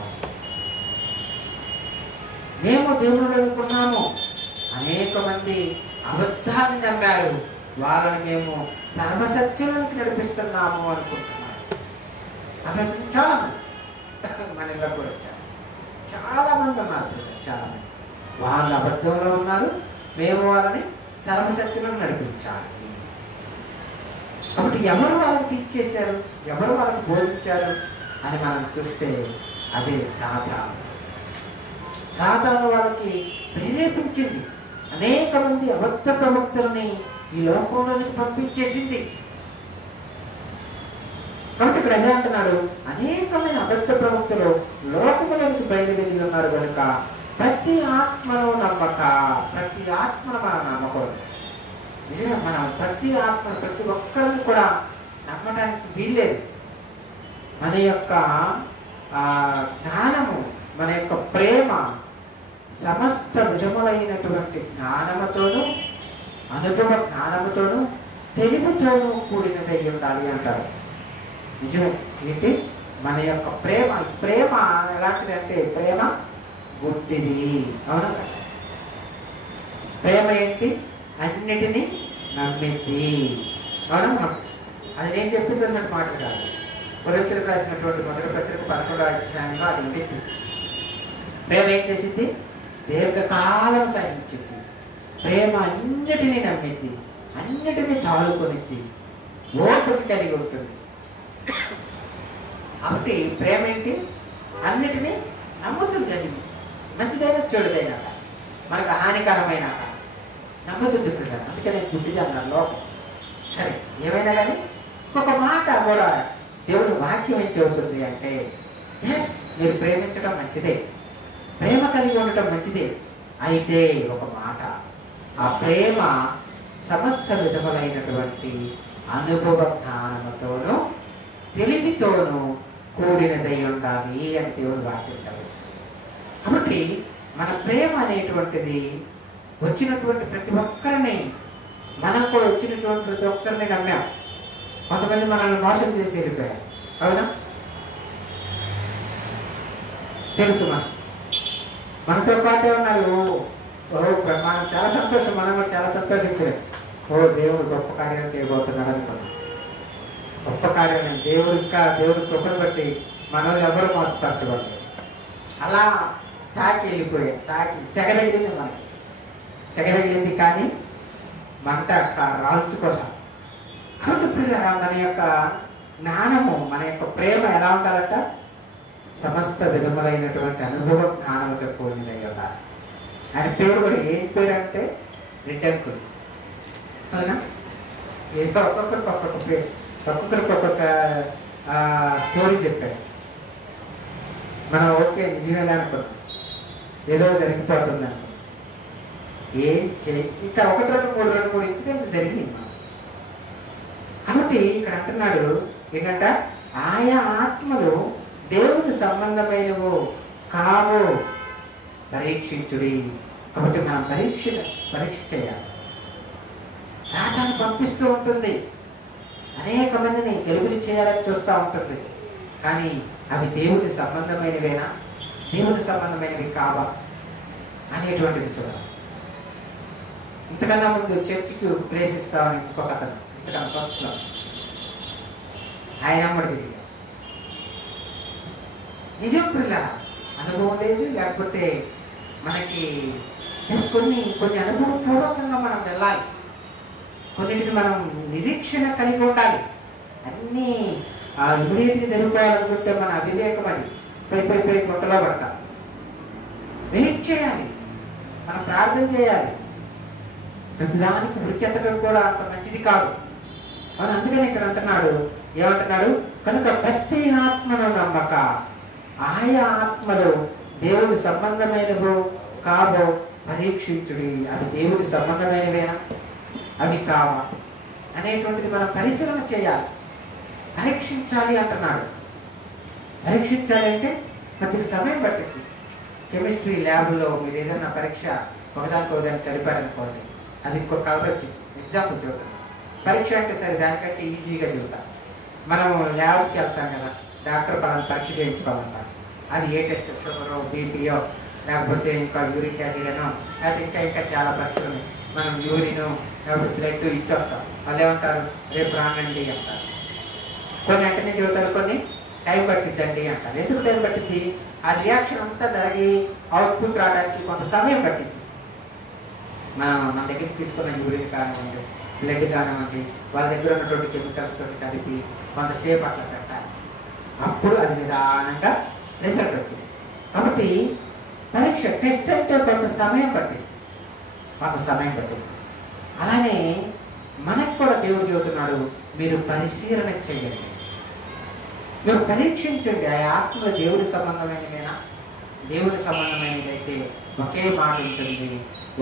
మేము దేవుడు అనుకున్నాము. అనేక మంది అబద్ధాన్ని నమ్మారు, వాళ్ళని మేము సర్వసత్యంలోకి నడిపిస్తున్నాము అనుకుంటున్నారు. అసలు చాలా మంది మన ఇళ్ళ కూడా వచ్చారు, చాలా మంది ఉన్నారు, చాలా మంది. వాళ్ళు అబద్ధంలో ఉన్నారు, మేము వాళ్ళని సర్వసత్యంలో నడిపించాలి. కాబట్టి ఎవరు వాళ్ళకి టీచ్ చేశారు, ఎవరు వాళ్ళకి బోధించారు అని మనం చూస్తే అదే సాతాను. సాతాను వాళ్ళకి ప్రేరేపించింది, అనేక మంది అబద్ధ ప్రవక్తలని ఈ లోకంలోనికి పంపించేసింది. కాబట్టి ఇక్కడ అదే అంటున్నాడు, అనేకమైన అబద్ధ ప్రవక్తలు లోకములోనికి బయలు వెళ్ళి ఉన్నారు కనుక ప్రతి ఆత్మను నమ్మక, ప్రతి ఆత్మను మనం నమ్మకూడదు. నిజంగా మనం ప్రతి ఆత్మను, ప్రతి ఒక్కరిని కూడా నమ్మడానికి వీల్లేదు. మన యొక్క జ్ఞానము, మన యొక్క ప్రేమ సమస్త విధములైనటువంటి జ్ఞానముతోనూ, అనుభవ జ్ఞానముతోనూ, తెలివితోనూ కూడినదై ఉండాలి అంటారు. నిజమే. ఏంటి మన యొక్క ప్రేమ, ప్రేమ ఎలాంటిది అంటే ప్రేమ గుడ్డిది. అవునా? ప్రేమ ఏంటి? అన్నిటినీ నమ్మిద్ది. అవునా? అది నేను చెప్పింది అన్నట్టు మాట కాదు. కొరింథీయులకు రాసినటువంటి మొదటి పత్రిక 11వ అధ్యాయంలో అది ఉండిద్ది. ప్రేమ ఏం చేసిద్ది? దీర్ఘకాలం సహించిద్ది. ప్రేమ అన్నిటినీ నమ్మిద్ది, అన్నిటినీ తాలుకొనిద్ది, ఓపిక కలిగి ఉంటుంది. కాబట్టి ప్రేమ ఏంటి? అన్నిటినీ నమ్ముతుంది. అది మంచిదైనా చెడుదైనా, మనకు హానికరమైన నమ్ముతుంది పిల్లలు. అందుకని గుడ్డిది అన్నారు లోకం. సరే, ఏమైనా కానీ ఇంకొక మాట కూడా దేవుని వాక్యం ఏం చెబుతుంది అంటే, ఎస్, మీరు ప్రేమించడం మంచిదే, ప్రేమ కలిగి ఉండటం మంచిదే. అయితే ఒక మాట, ఆ ప్రేమ సమస్త విధములైనటువంటి అనుభవ జ్ఞానముతోనూ తెలివితోనూ కూడినదై ఉండాలి అని దేవుని వాక్యం చదివిస్తుంది. కాబట్టి మన ప్రేమ అనేటువంటిది వచ్చినటువంటి ప్రతి ఒక్కరిని, మనం కూడా వచ్చినటువంటి ప్రతి ఒక్కరిని నమ్మాం. కొంతమంది మనల్ని మోసం చేసి వెళ్ళిపోయారు, అవునా? తెలుసు, మనతో పాటే ఉన్నారు. మనం చాలా సంతోషం, మనం కూడా చాలా సంతోషించారు. దేవుడు గొప్ప కార్యాలు చేయబోతున్నాడు అనుకున్నాం. గొప్ప కార్యాలు దేవుడి కృపను బట్టి మనల్ని ఎవరు మోసపరచబడలేదు. అలా తాకి వెళ్ళిపోయాయి, తాకి సెగదగిలింది, మనకి సెగదగిలింది, కానీ మంట రాల్చుకోసం. కాబట్టి పిల్లరా, మన యొక్క జ్ఞానము, మన యొక్క ప్రేమ ఎలా ఉండాలంట? సమస్త విధములైనటువంటి అనుభవ జ్ఞానముతో కూడినదై ఉండాలి. ఆయన పేరు కూడా ఏం పేరు అంటే రిడంకులు, అవునా? ఏదో ఒక్కొక్కరికి ఒక్కొక్క పేరు, ఒక్కొక్కరికి ఒక్కొక్క స్టోరీ చెప్పాడు. మనం ఓకే నిజమేలా అనుకున్నాం, ఏదో జరిగిపోతుంది అనుకున్నాం. ఏం చేసి ఇంకా 1, 2, 3 ఇన్సిడెంట్లు జరిగినాయి మనం. కాబట్టి ఇక్కడ అంటున్నాడు ఏంటంట, ఆయా ఆత్మలు దేవుని సంబంధమైనవో కావో పరీక్షించుడి. కాబట్టి మనం పరీక్ష చేయాలి. సాతాను పంపిస్తూ ఉంటుంది, అనేక మందిని గెలుపుని చేయాలని చూస్తూ ఉంటుంది. కానీ అవి దేవుని సంబంధమైనవేనా, దేవుని సంబంధమైనవి కావా అనేటువంటిది చూడాలి. ఇంతకన్నా ముందు చర్చికి ప్లేస్ ఇస్తామని ఇంకొక అతను, ఇంతకన్నా ఫస్ట్లో ఆయన అమ్మడి తిరిగి, నిజం పిల్ల అనుభవం లేదు, లేకపోతే మనకి కొన్ని అనుభవపూర్వకంగా మనం వెళ్ళాలి. కొన్నిటిని మనం నిరీక్షణ కలిగి ఉండాలి. అన్నీ ఇమీడియట్గా జరిగిపోవాలనుకుంటే మన అవివేకం, అది పై గుంటలో పడతాం. వెయిట్ చేయాలి, మనం ప్రార్థన చేయాలి. ప్రతిదానికి ఉరికెత్తడం కూడా అంత మంచిది కాదు. మనం అందుకని ఇక్కడ అంటున్నాడు, ఏమంటున్నాడు, కనుక ప్రతి ఆత్మను నమ్మక ఆయా ఆత్మలు దేవుని సంబంధమైనవో కావో పరీక్షించుడి. అవి దేవుని సంబంధమైనవేనా, అవి కావా అనేటువంటిది మనం పరిశీలన చేయాలి, పరీక్షించాలి అంటున్నాడు. పరీక్షించాలి అంటే కొద్దిగా సమయం పట్టింది. కెమిస్ట్రీ ల్యాబ్లో మీరు ఏదైనా పరీక్ష ఒకదానికి కలిపారనుకోండి, అది ఇంకొక కలర్ వచ్చింది. ఎగ్జాంపుల్ చెబుతాను. పరీక్ష అంటే సరే దానికంటే ఈజీగా చెబుతాం. మనం ల్యాబ్కి వెళ్తాం కదా, డాక్టర్ పలానా పరీక్ష చేయించుకోవాలంటారు. అది ఏ టెస్ట్, షుగరో, బీపీయో, లేకపోతే ఇంకా యూరిక్ యాసిడ్ అనో, లేకపోతే ఇంకా చాలా పరీక్షలు ఉన్నాయి. మనం యూరిన్, లేకపోతే బ్లడ్ ఇచ్చొస్తాం. వాళ్ళు ఏమంటారు, రేపు రానండి అంటారు. కొన్ని వెంటనే చెబుతారు, కొన్ని టైం పట్టిద్దండి అంటారు. ఎందుకు టైం పట్టిద్ది? ఆ రియాక్షన్ అంతా జరిగి అవుట్పుట్ రావడానికి కొంత సమయం పట్టింది. మన దగ్గర తీసుకున్న యూరిన్ కానివ్వండి, బ్లడ్ కానివ్వండి, వాళ్ళ దగ్గర ఉన్నటువంటి కెమికల్స్ తోటి కలిపి కొంతసేపు అట్లా పెట్టాలి. అప్పుడు అది నిదానంగా రిజల్ట్ వచ్చింది. కాబట్టి పరీక్ష, టెస్ట్ అంటే కొంత సమయం పట్టింది. అలానే మనకు కూడా దేవుడు చెబుతున్నాడు, మీరు పరిశీలన చేయండి, మీరు పరీక్షించండి. ఆ ఆత్మలో దేవుడి సంబంధమైనవేనా? దేవుడి సంబంధమైనదైతే ఒకే మాట ఉంటుంది,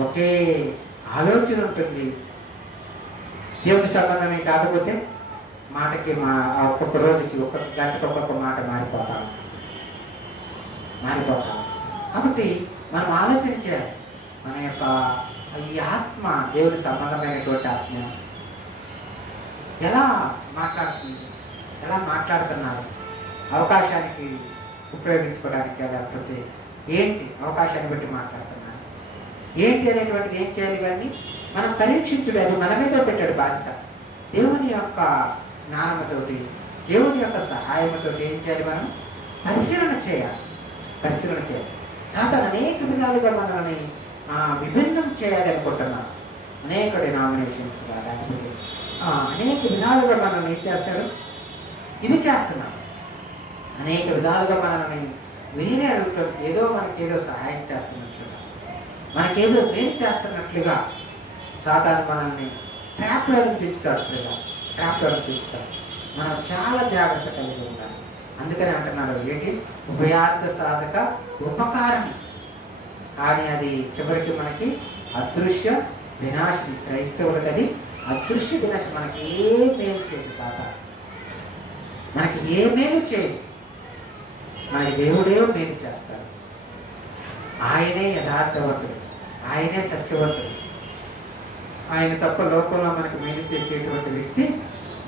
ఒకే ఆలోచన ఉంటుంది. దేవుని సంబంధమే కాకపోతే మాటకి ఒక్కొక్క రోజుకి, ఒక్కొక్క గంటకి ఒక్కొక్క మాట మారిపోతాం. కాబట్టి మనం ఆలోచించాలి, మన యొక్క ఈ ఆత్మ దేవుని సంబంధమైనటువంటి ఆత్మ ఎలా మాట్లాడుతున్నారు, అవకాశానికి ఉపయోగించుకోవడానికి, లేకపోతే ఏంటి అవకాశాన్ని బట్టి మాట్లాడుతున్నారు ఏంటి అనేటువంటిది ఏం చేయాలి? ఇవన్నీ మనం పరీక్షించుడు, అది మన మీద పెట్టాడు బాధ్యత. దేవుని యొక్క జ్ఞానంతోటి, దేవుని యొక్క సహాయంతో ఏం చేయాలి? మనం పరిశీలన చేయాలి. సాతాను అనేక విధాలుగా మనల్ని విభిన్నం చేయాలి అనుకుంటున్నాను. అనేక డినామినేషన్స్గా, లేకపోతే అనేక విధాలుగా మనల్ని ఏం చేస్తాడు? ఇది చేస్తున్నాడు. అనేక విధాలుగా మనల్ని వేరే అడుగుతాడు. మనకేదో సహాయం చేస్తున్నట్లుగా, మనకేదో మేలు చేస్తున్నట్లుగా సాతాను మనల్ని ట్రాప్లోకి దించుతాడు. మనం చాలా జాగ్రత్త కలిగి ఉండాలి. అందుకని అంటున్నాడు ఏంటి, ఉభయార్థ సాధక ఉపకారం, కానీ అది చివరికి మనకి అదృశ్య వినాశనం. క్రైస్తవులకు అది అదృశ్య వినాశనం. మనకి ఏ మేలు చేయదు సాతాను, మనకి ఏ మేలు చేయదు. మనకి దేవుడే మేలు చేస్తాడు. ఆయనే యథార్థవంతుడు, ఆయనే సత్యవంతుడు. ఆయన తప్ప లోకంలో మనకు మేలు చేసేటువంటి వ్యక్తి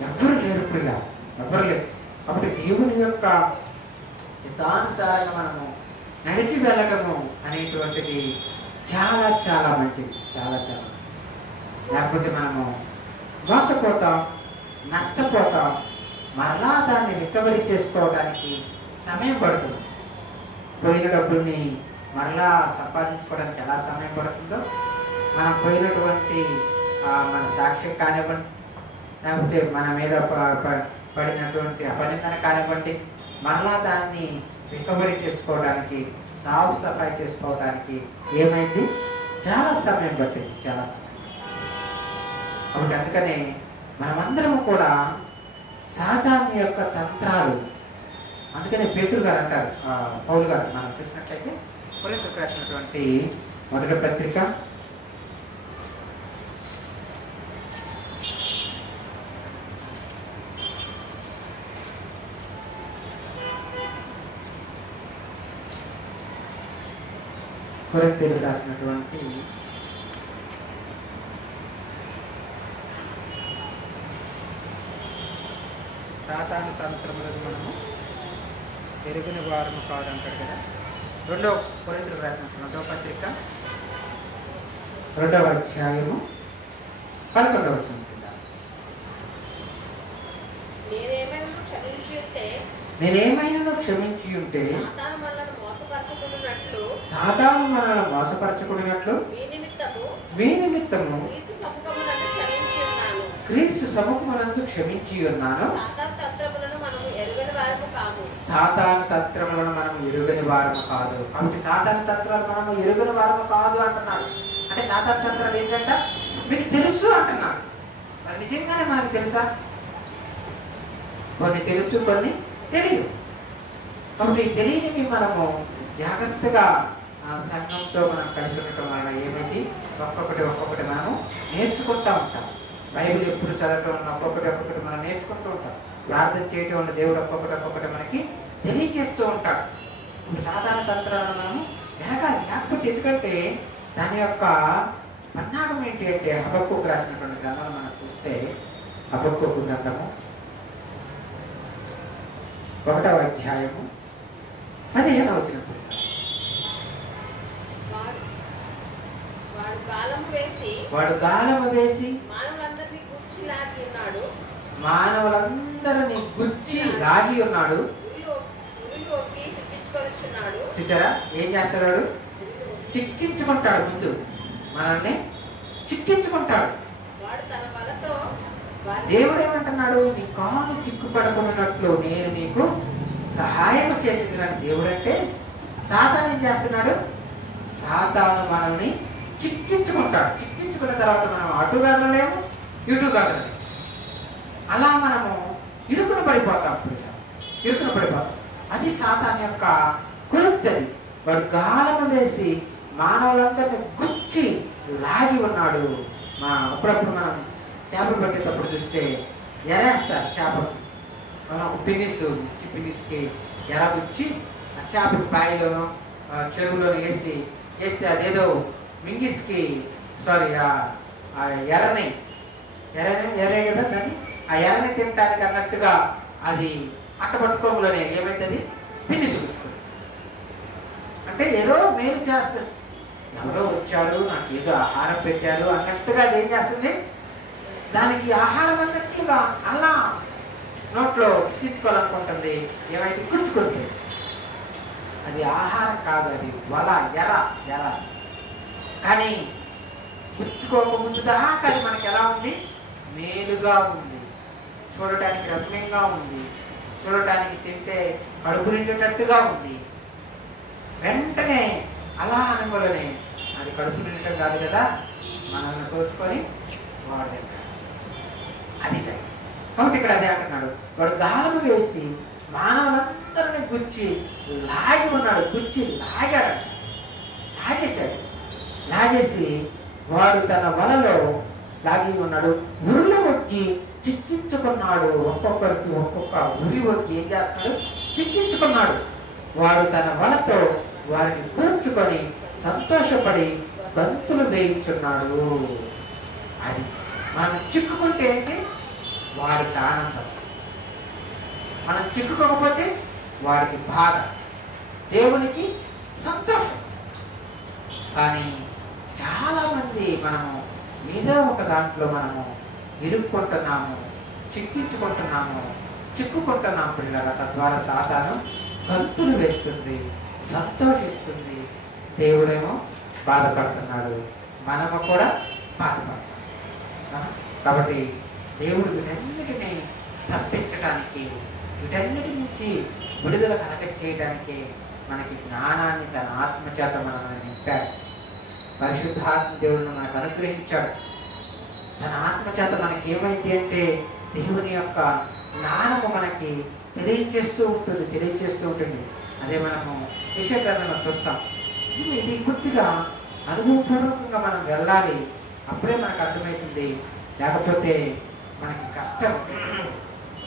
ఎవ్వరు లేరు పిల్ల, ఎవ్వరు లేరు. కాబట్టి దేవుని యొక్క చిత్తానుసారంగా మనము నడిచి వెళ్ళడము అనేటువంటిది చాలా చాలా మంచిది, చాలా చాలా మంచిది. లేకపోతే మనము మోసపోతాం, నష్టపోతాం. మరలా దాన్ని రికవరీ చేసుకోవడానికి సమయం పడుతుంది. పోయిన డబ్బుల్ని మరలా సంపాదించుకోవడానికి ఎలా సమయం పడుతుందో, మనం పోయినటువంటి మన సాక్ష్యం కానివ్వండి, లేకపోతే మన మీద పడినటువంటి అపనిందన కానివ్వండి, మరలా దాన్ని రికవరీ చేసుకోవడానికి, సాఫ్ సఫాయి చేసుకోవడానికి ఏమైంది, చాలా సమయం పట్టింది, చాలా సమయం. కాబట్టి అందుకనే మనమందరం కూడా సాతాను యొక్క తంత్రాలు, అందుకనే పేతురు గారు అంటారు, పౌలు గారు మనం చూసినట్లయితే కొరింథీయులకు రాసినటువంటి మొదటి పత్రిక 1 రాసినటువంటి సాతాను తంత్రములను మనము ఎరుగని వారము కాదంటాడు కదా. 2 కొరింథీయులకు రాసినటువంటి 2వ పత్రిక 2వ అధ్యాయము 11వ వచనం కింద, నేనేమైనా క్షమించి ఉంటే సాతాను మనల్ని మోసపరచుకున్నట్లు మీ నిమిత్తము క్రీస్తు సముఖమునందు క్షమించి ఉన్నాను. సాతాను తంత్రములను మనం ఎరుగని వారము కాదు. కాబట్టి సాతాను తంత్రాలు మనము ఎరుగని వారము కాదు అంటున్నాడు. అంటే సాతాను తంత్రాలు ఏంటంట మీకు తెలుసు అంటున్నాడు. మరి నిజంగానే మనకు తెలుసా? కొన్ని తెలుసు, కొన్ని తెలియదు. కాబట్టి తెలియనివి మనము జాగ్రత్తగా సంఘంతో మనం కలిసి ఉండటం వల్ల ఏమైంది, ఒక్కొక్కటి మనము నేర్చుకుంటూ ఉంటాం. బైబిల్ ఎప్పుడు చదవటం ఒక్కొక్కటి మనం నేర్చుకుంటూ ఉంటాం. ప్రార్థన చేయటం వల్ల దేవుడు ఒక్కొక్కటి మనకి తెలియచేస్తూ ఉంటాడు. ఇప్పుడు సాధారణ తంత్రాలను మనము వెనకాలి. లేకపోతే ఎందుకంటే దాని యొక్క పన్నాగం ఏంటి అంటే, హబక్కూకు రాసినటువంటి గ్రంథాలు మనం చూస్తే, హబక్కూకు గ్రంథము 1వ అధ్యాయము 15వ వచనం, వాడు గాలము వేసి మానవులందరినీ గుచ్చి లాగి ఉన్నాడు. చూసారా ఏం చేస్తాడు? చిక్కించుకుంటాడు. ముందు మనల్ని చిక్కించుకుంటాడు. దేవుడు ఏమంటున్నాడు? నీ కాలు చిక్కుపడకున్నట్లు నేను నీకు సహాయం చేసేది దేవుడు అంటే. సాతాను ఏం చేస్తున్నాడు? సాతాను మనల్ని చిక్కించుకుంటాడు. చిక్కించుకున్న తర్వాత మనం అటు కదలలేము, ఇటు కదలలేము. అలా మనము ఇరుకున పడిపోతాం. అది సాతాను యొక్క కుయుక్తది. వాడు గాలము వేసి మానవులందరినీ గుచ్చి లాగి ఉన్నాడు. అప్పుడప్పుడు మనం చేపలు పట్టేటప్పుడు చూస్తే ఎరేస్తారు చేపకి. మనం ఒక పిన్నిస్కి ఎర గుచ్చి ఆ చేపకి బాయిలోనో చెరువులోనో వేస్తే అదేదో మింగిస్కి ఎర్రే కదా దాన్ని, ఆ ఎర్రని తినడానికి అన్నట్టుగా అది అట్టపట్టుకోములోనే ఏమైతుంది, పిన్నిసి గుచ్చుకుంది. అంటే ఏదో మేలు చేస్తుంది. ఎవరో వచ్చారు, నాకు ఏదో ఆహారం పెట్టారు అన్నట్టుగా అది ఏం చేస్తుంది, దానికి ఆహారం అన్నట్లుగా అలా నోట్లో చిక్కించుకోవాలనుకుంటుంది. ఏమైతే గుచ్చుకుంటుంది. అది ఆహారం కాదు, అది వల, ఎర. కానీ గుచ్చుకోకముందు దాకా అది మనకి ఎలా ఉంది, మేలుగా ఉంది, చూడటానికి రమ్యంగా ఉంది, చూడటానికి తింటే కడుపు నిండేటట్టుగా ఉంది. వెంటనే అలా అనుకోలనే అది కడుపు నిండటం కాదు కదా, మనల్ని కోసుకొని వాడదంటాడు. అది జరిగింది. కాబట్టి ఇక్కడ అదే అంటున్నాడు, వాడు గాలము వేసి మానవులందరినీ గుచ్చి లాగి ఉన్నాడు, గుచ్చి లాగేశాడు. లాగేసి వాడు తన వలలో లాగి ఉన్నాడు, ఉరులు ఒక్కి చిక్కించుకున్నాడు. ఒక్కొక్కరికి ఒక్కొక్క ఉరి ఒక్కి ఏం చేస్తున్నాడు, చిక్కించుకున్నాడు. వాడు తన వలతో వారిని కూర్చుకొని సంతోషపడి గంతులు వేయించున్నాడు. అది మనం చిక్కుకుంటే ఏంటి, వాడికి ఆనందం. మనం చిక్కుకోకపోతే వాడికి బాధ, దేవునికి సంతోషం. కానీ చాలామంది మనము ఏదో ఒక దాంట్లో మనము ఇరుక్కుంటున్నాము, చిక్కుకుంటున్నాము పిల్లల. తద్వారా సాతాను గంతులు వేస్తుంది, సంతోషిస్తుంది. దేవుడేమో బాధపడుతున్నాడు, మనము కూడా బాధపడతాం. కాబట్టి దేవుడు వీటన్నిటిని తప్పించడానికి, వీటన్నిటి నుంచి విడుదల కలగ చేయడానికి మనకి జ్ఞానాన్ని తన ఆత్మచేత మనల్ని నింపాడు. పరిశుద్ధాత్మ దేవుడిని మనకు అనుగ్రహించాడు. తన ఆత్మచేత మనకి ఏమైంది అంటే దేవుని యొక్క జ్ఞానము మనకి తెలియచేస్తూ ఉంటుంది. అదే మనము యెషయా గ్రంథంలో చూస్తాం. ఇది కొద్దిగా అనుభవపూర్వకంగా మనం వెళ్ళాలి, అప్పుడే మనకు అర్థమవుతుంది. లేకపోతే మనకి కష్టం,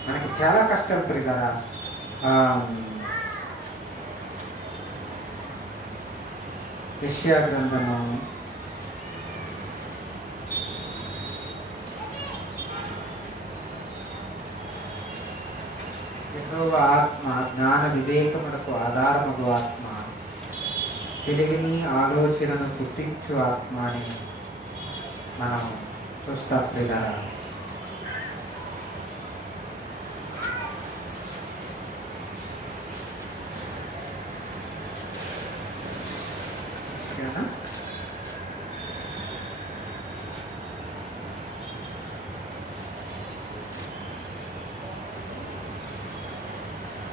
మనకి చాలా కష్టం పిల్లరా. యెషయా గ్రంథము 6వ ఆత్మ జ్ఞాన వివేకములకు ఆధారమగు ఆత్మ, తెలివిని ఆలోచనను పుట్టించు ఆత్మ అని మనం చూస్తాం పిల్లరా.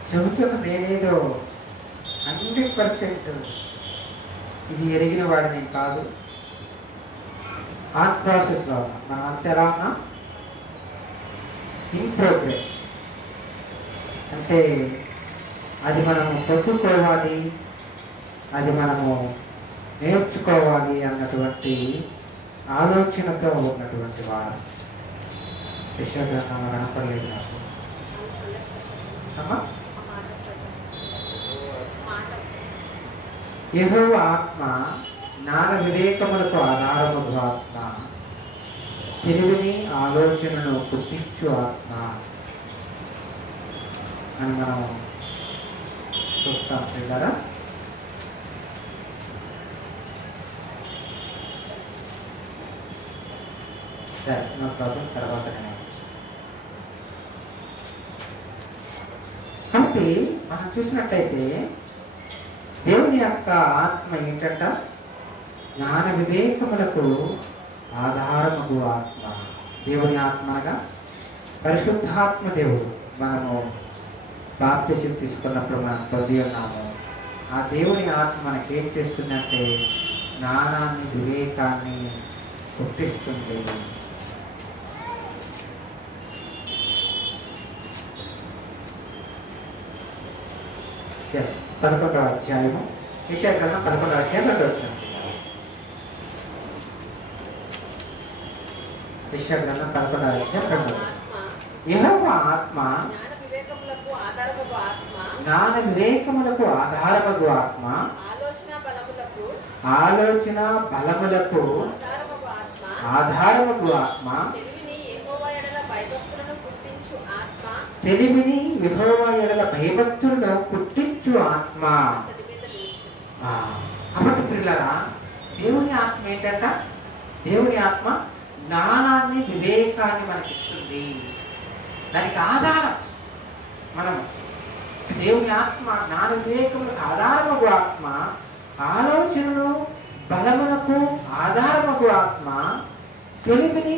చెబుతున్న నేనేదో 100% ఇది ఎరిగిన వాడిని కాదు. ఆన్ ప్రాసెస్లో ఉన్నా, మనం అంత ఎలా ఉన్నా ఇన్ ప్రోగ్రెస్. అంటే అది మనము పొందుకోవాలి, అది మనము నేర్చుకోవాలి అన్నటువంటి ఆలోచనతో ఉన్నటువంటి వారు. యెషయా గ్రంథంలో కనపడలేదు నాకు. యెహోవా ఆత్మ జ్ఞాన వివేకములకు ఆధారమగు ఆత్మ, తెలివిని ఆలోచనను పుట్టించు ఆత్మ అని మనం చూస్తాం పిల్లరా. సరే, నా ప్రాబ్లం తర్వాత. కాబట్టి మనం చూసినట్లయితే దేవుని యొక్క ఆత్మ ఏంటంట, జ్ఞాన వివేకములకు ఆధారమగు ఆత్మ. దేవుని ఆత్మగా పరిశుద్ధాత్మ దేవుడు మనము బాప్తిసం తీసుకున్నప్పుడు మనం పొంది ఉన్నాము. ఆ దేవుని ఆత్మ మనకేం చేస్తుందంటే జ్ఞానాన్ని, వివేకాన్ని పుట్టిస్తుంది. ఎస్, 11వ అధ్యాయము, యెషయా గ్రంథం 11వ అధ్యాయం 2వ వచనం. యెషయా గ్రంథం 11వ అధ్యాయం 2వ వచనం. యెహోవా ఆత్మ జ్ఞాన వివేకములకు ఆధారమగు ఆత్మ, ఆలోచన బలములకు ఆధారమగు ఆత్మ, తెలివిని యెహోవా యెడల భయభక్తులను పుట్టించు ఆత్మ. కాబట్టి పిల్లరా, దేవుని ఆత్మ ఏంటంట, దేవుని ఆత్మ జ్ఞానాన్ని, వివేకాన్ని మనకిస్తుంది. దానికి ఆధారం మనం. దేవుని ఆత్మ జ్ఞాన వివేకములకు ఆధారమగు ఆత్మ, ఆలోచనలు బలమునకు ఆధారమగు ఆత్మ, తెలివిని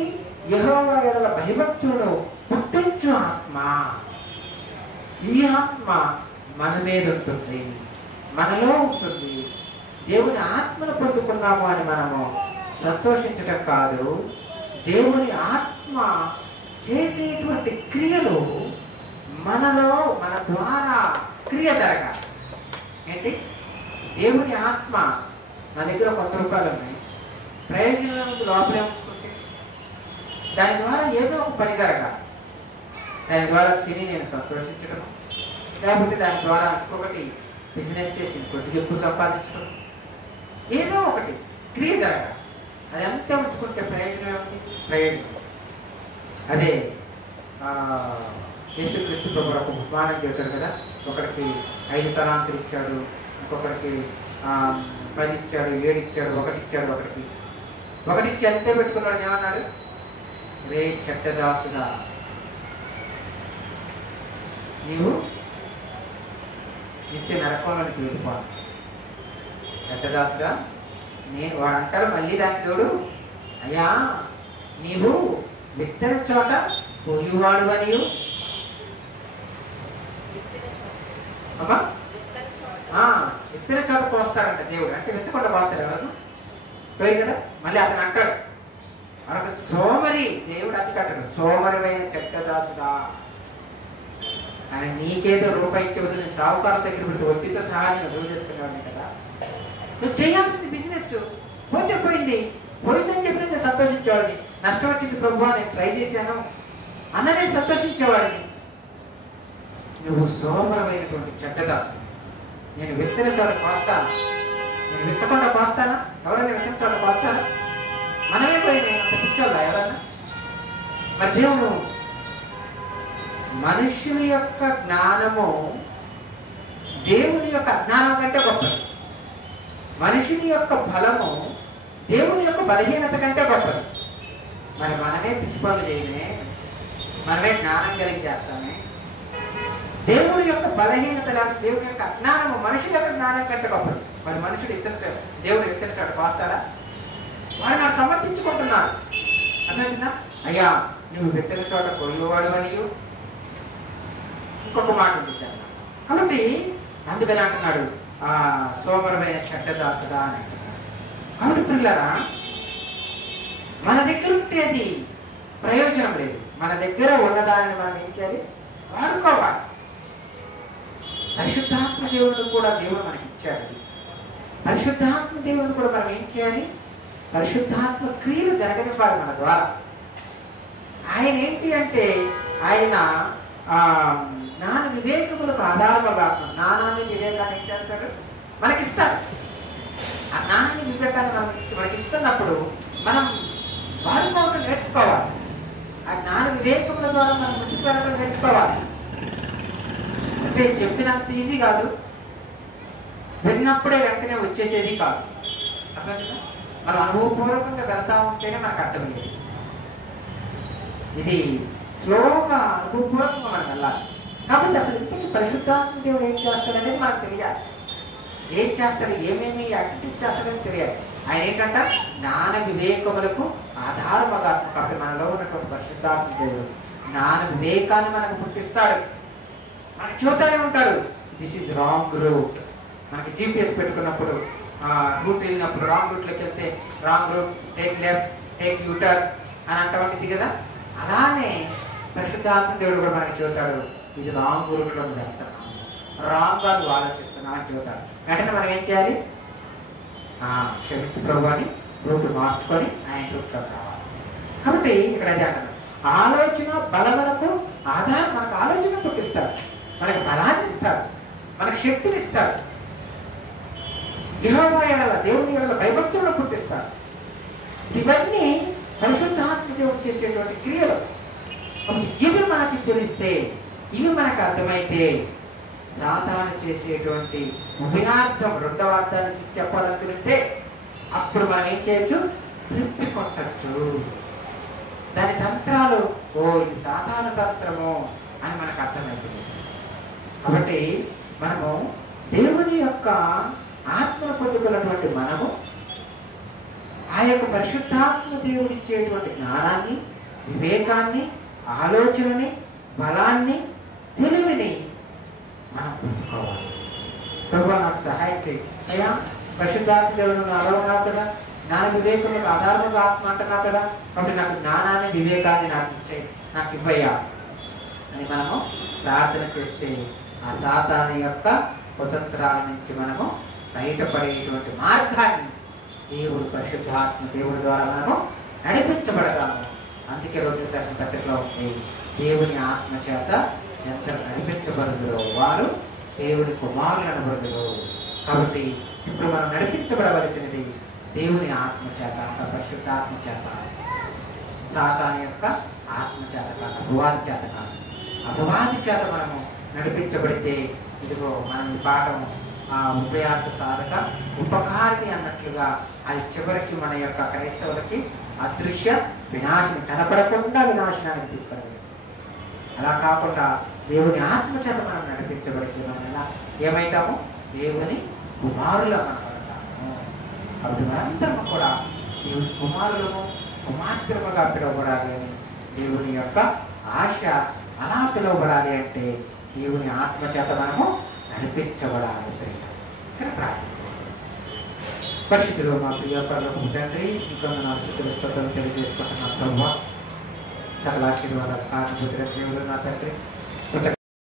యెహోవా యెడల భయభక్తులను పుట్టించు ఆత్మ. ఈ ఆత్మ మన మీద ఉంటుంది, మనలో ఉంటుంది. దేవుని ఆత్మను పొందుకున్నాము అని మనము సంతోషించటం కాదు, దేవుని ఆత్మ చేసేటువంటి క్రియలు మనలో మన ద్వారా క్రియ జరగాలి. ఏంటి? దేవుని ఆత్మ నా దగ్గర 100 రూపాయలు ఉన్నాయి, ప్రయోజనం లోపలే ఉంచుకుంటే దాని ద్వారా ఏదో ఒక పని జరగాలి. దాని ద్వారా తిని నేను సంతోషించడం, లేకపోతే దాని ద్వారా ఇంకొకటి బిజినెస్ చేసి కొద్దిగా ఎక్కువ సంపాదించడం, ఏదో ఒకటి క్రియ జరగాలి. అది అంతా ఉంచుకుంటే ప్రయోజనం ఏమిటి? ప్రయోజనం అదే యేసుక్రీస్తు ప్రభు ఒక ఉపమానం చెబుతారు కదా, ఒకరికి 5 తలాంతులు ఇచ్చాడు, ఇంకొకరికి 10 ఇచ్చాడు, 7 ఇచ్చాడు, 1 ఇచ్చాడు. ఒకటి ఇచ్చి అంతే పెట్టుకున్నాడు. ఏమన్నాడు? రే చెడ్డదాసుడా, నీవు నిత్య నరకంలోనికి వెళ్ళిపోవాలి. చెడ్డదాసుడా, వాడు అంటాడు మళ్ళీ దానికి తోడు, అయ్యా నీవు విత్తన చోట పోయివాడు అని. అమ్మా విత్తన చోట పోస్తాడంట దేవుడు. అంటే విత్తకుండా పోస్తాడు ఎవరు? పోయి కదా. మళ్ళీ అతను అంటాడు, అడొక సోమరి, దేవుడు అది కట్టాడు, సోమరిమైన చెడ్డదాసుడా, ఆయన నీకేదో రూపాయి ఇచ్చేవద్దు, నేను సాహుకారుల దగ్గర పెడితే వడ్డీతో సహా నేను వసూలు చేసుకునేవాడిని కదా. నువ్వు చేయాల్సింది బిజినెస్, పోతే పోయిందని చెప్పి నేను సంతోషించేవాడిని. నష్టం వచ్చింది ప్రభు, నేను ట్రై చేశాను అన్న నేను సంతోషించేవాడిని. నువ్వు సోమరమైనటువంటి చెడ్డదాసు, నేను విత్తన చోట కోస్తాను, నేను విత్తకుండా కోస్తానా? ఎవరైనా విత్తన చోట కోస్తానా? మనమే పోయి నేను అంత పిచ్చోళ్ళా ఎవరన్నా? మరి దేవుడు మనుష్యుని యొక్క జ్ఞానము దేవుని యొక్క అజ్ఞానం కంటే గొప్పది. మనుషుని యొక్క బలము దేవుని యొక్క బలహీనత కంటే గొప్పది. మరి మనమే పిచ్చి పనులు చేయమే, మనమే జ్ఞానం కలిగి చేస్తామే. దేవుడి యొక్క బలహీనత లేకపోతే దేవుని యొక్క అజ్ఞానము మనుషుల యొక్క జ్ఞానం కంటే గొప్పది. మరి మనుషుడు దేవుడు విత్తన చోట కోస్తాడా? వాడు నాకు సమర్థించుకుంటున్నాడు. అర్థమవుతుందా? అయ్యా నువ్వు విత్తన చోట కోయేవాడు అని ఇంకొక మాట ఉంటుంది అన్నమాట. కాబట్టి అందుకని అంటున్నాడు సోమరమైన చెడ్డదాసుడా అని అంటున్నాడు. కాబట్టి పిల్లరా, మన దగ్గర ఉంటేది ప్రయోజనం లేదు. మన దగ్గర ఉన్నదాన్ని మనం ఏం చేయాలి? వాడుకోవాలి. పరిశుద్ధాత్మ దేవుడు కూడా దేవుడు మనకి ఇచ్చాడు. పరిశుద్ధాత్మ దేవుడు కూడా మనం ఏం చేయాలి? పరిశుద్ధాత్మ క్రియలు జరగనివ్వాలి మన ద్వారా. ఆయన ఏంటి అంటే ఆయన జ్ఞాన వివేకములకు ఆధారముగా జ్ఞానాన్ని వివేకాన్ని ఏం చేస్తాడు? మనకిస్తాడు. ఆ జ్ఞానాన్ని వివేకాన్ని మనకి ఇస్తున్నప్పుడు మనం వాడుకోవటం నేర్చుకోవాలి. ఆ జ్ఞాన వివేకముల ద్వారా మనం ముందుకు వెళ్ళడం నేర్చుకోవాలి. అంటే చెప్పినంత ఈజీ కాదు, విన్నప్పుడే వెంటనే వచ్చేసేది కాదు. అసలు మనం అనుభవపూర్వకంగా వెళ్తా ఉంటేనే మనకు అర్థమయ్యేది. ఇది స్లోగా అనుభవపూర్వకంగా మనం వెళ్ళాలి. కాబట్టి అసలు ఇంతకీ పరిశుద్ధాత్మ దేవుడు ఏం చేస్తాడు అనేది మనకు తెలియాలి. ఏం చేస్తాడు, ఏమేమి యాక్టివిటీస్ చేస్తాడని తెలియాలి. ఆయన ఏంటంట? జ్ఞాన వివేకములకు ఆధారముగా. కాబట్టి మనలో ఉన్నటువంటి పరిశుద్ధాత్మ దేవుడు జ్ఞాన వివేకాన్ని మనకు పుట్టిస్తాడు. మనకి చూతూనే ఉంటాడు, దిస్ ఈజ్ రాంగ్ రూట్. మనకి GPS పెట్టుకున్నప్పుడు రూట్ వెళ్ళినప్పుడు రాంగ్ రూట్లోకి వెళ్తే wrong route, take left, take U-turn అని అంటవానికి కదా. అలానే పరిశుద్ధాత్మ దేవుడు కూడా మనకి చూతాడు, ఇది రాంగ్ రూట్లో నువ్వు వెళ్తున్నావు, రాంగ్గా నువ్వు ఆలోచిస్తున్నావు అని చూతాడు. వెంటనే మనం ఏం చేయాలి? క్షమించు ప్రభు అని రూట్ మార్చుకొని ఆయన రూట్లో రావాలి. కాబట్టి ఇక్కడ అదే అంటారు, ఆలోచన బలములకు ఆధారం. మనకు ఆలోచన పుట్టిస్తాడు, మనకు బలాన్ని ఇస్తాడు, మనకు శక్తిని ఇస్తాడు. యెహోవా యెడల దేవుని యెడల భయభక్తులను పుట్టిస్తాడు. ఇవన్నీ పరిశుద్ధాత్మ దేవుడు చేసేటువంటి క్రియలు. ఇవి మనకి తెలిస్తే, ఇవి మనకు అర్థమైతే సాతాను చేసేటువంటి ఉభయార్థం, రెండవ అర్థాన్ని తీసి చెప్పాలనుకుంటే అప్పుడు మనం ఏం చేయొచ్చు? త్రిప్పి కొట్టచ్చు. దాని తంత్రాలు, ఓ ఇది సాతాను తంత్రము అని మనకు అర్థమవుతుంది. కాబట్టి మనము దేవుని యొక్క ఆత్మను పొందుకున్నటువంటి మనము ఆ యొక్క పరిశుద్ధాత్మ దేవుడు ఇచ్చేటువంటి జ్ఞానాన్ని, వివేకాన్ని, ఆలోచనని, బలాన్ని, తెలివిని మనం పొందుకోవాలి. ప్రభువా నాకు సహాయం చేయి అయ్యా, పరిశుద్ధాత్మ దేవుడు నాలో ఉన్నావు కదా, జ్ఞాన వివేకములకు ఆధారముగా ఆత్మ అంటున్నావు కదా, కాబట్టి నాకు జ్ఞానాన్ని, వివేకాన్ని నాకు ఇచ్చేయి, నాకు ఇవ్వయ్యా అని మనము ప్రార్థన చేస్తే ఆ సాతాను యొక్క కుతంత్రాల నుంచి మనము బయటపడేటువంటి మార్గాన్ని దేవుడు పరిశుద్ధాత్మ దేవుడి ద్వారా మనము నడిపించబడతాము. అందుకే రోడ్డు రాసిన పత్రికలో ఉంది, దేవుని ఆత్మ చేత ఎంత నడిపించబడుదురో వారు దేవుని కుమారులు అనబడుదురు. కాబట్టి ఇప్పుడు మనం నడిపించబడవలసినది దేవుని ఆత్మ చేత, పరిశుద్ధాత్మ చేత, సాతాను యొక్క ఆత్మ చేత కాదు, అపవాది చేత కాదు. అపవాది చేత మనము నడిపించబడితే ఇదిగో మనం ఈ పాఠము ఆ ఉపయార్థ సాధక ఉపకారిణి అన్నట్లుగా అది చివరికి మన యొక్క క్రైస్తవులకి అదృశ్య వినాశనం, కనపడకుండా వినాశనానికి తీసుకురాగలదు. అలా కాకుండా దేవుని ఆత్మ చేత మనం నడిపించబడితే మనం ఎలా ఏమైతాము? దేవుని కుమారులు అనబడతాము. కాబట్టి మనందరం కూడా దేవుని కుమారులము కుమార్తెలుగా పిలువబడాలి అని దేవుని యొక్క ఆశ. అలా పిలువబడాలి అంటే దేవుని ఆత్మ చేత మనము నడిపించబడాలి. ఇక్కడ ప్రార్థన చేస్తాం. పరిశుద్ధులు మా ప్రియ పరలోకపు తండ్రి, ఇంకా నా స్తుతులు స్తోత్రాలు తెలియజేసుకుంటున్నాం. ప్రభువా, సకల ఆశీర్వాదాలు కాకపోతే దేవుడు నా తండ్రి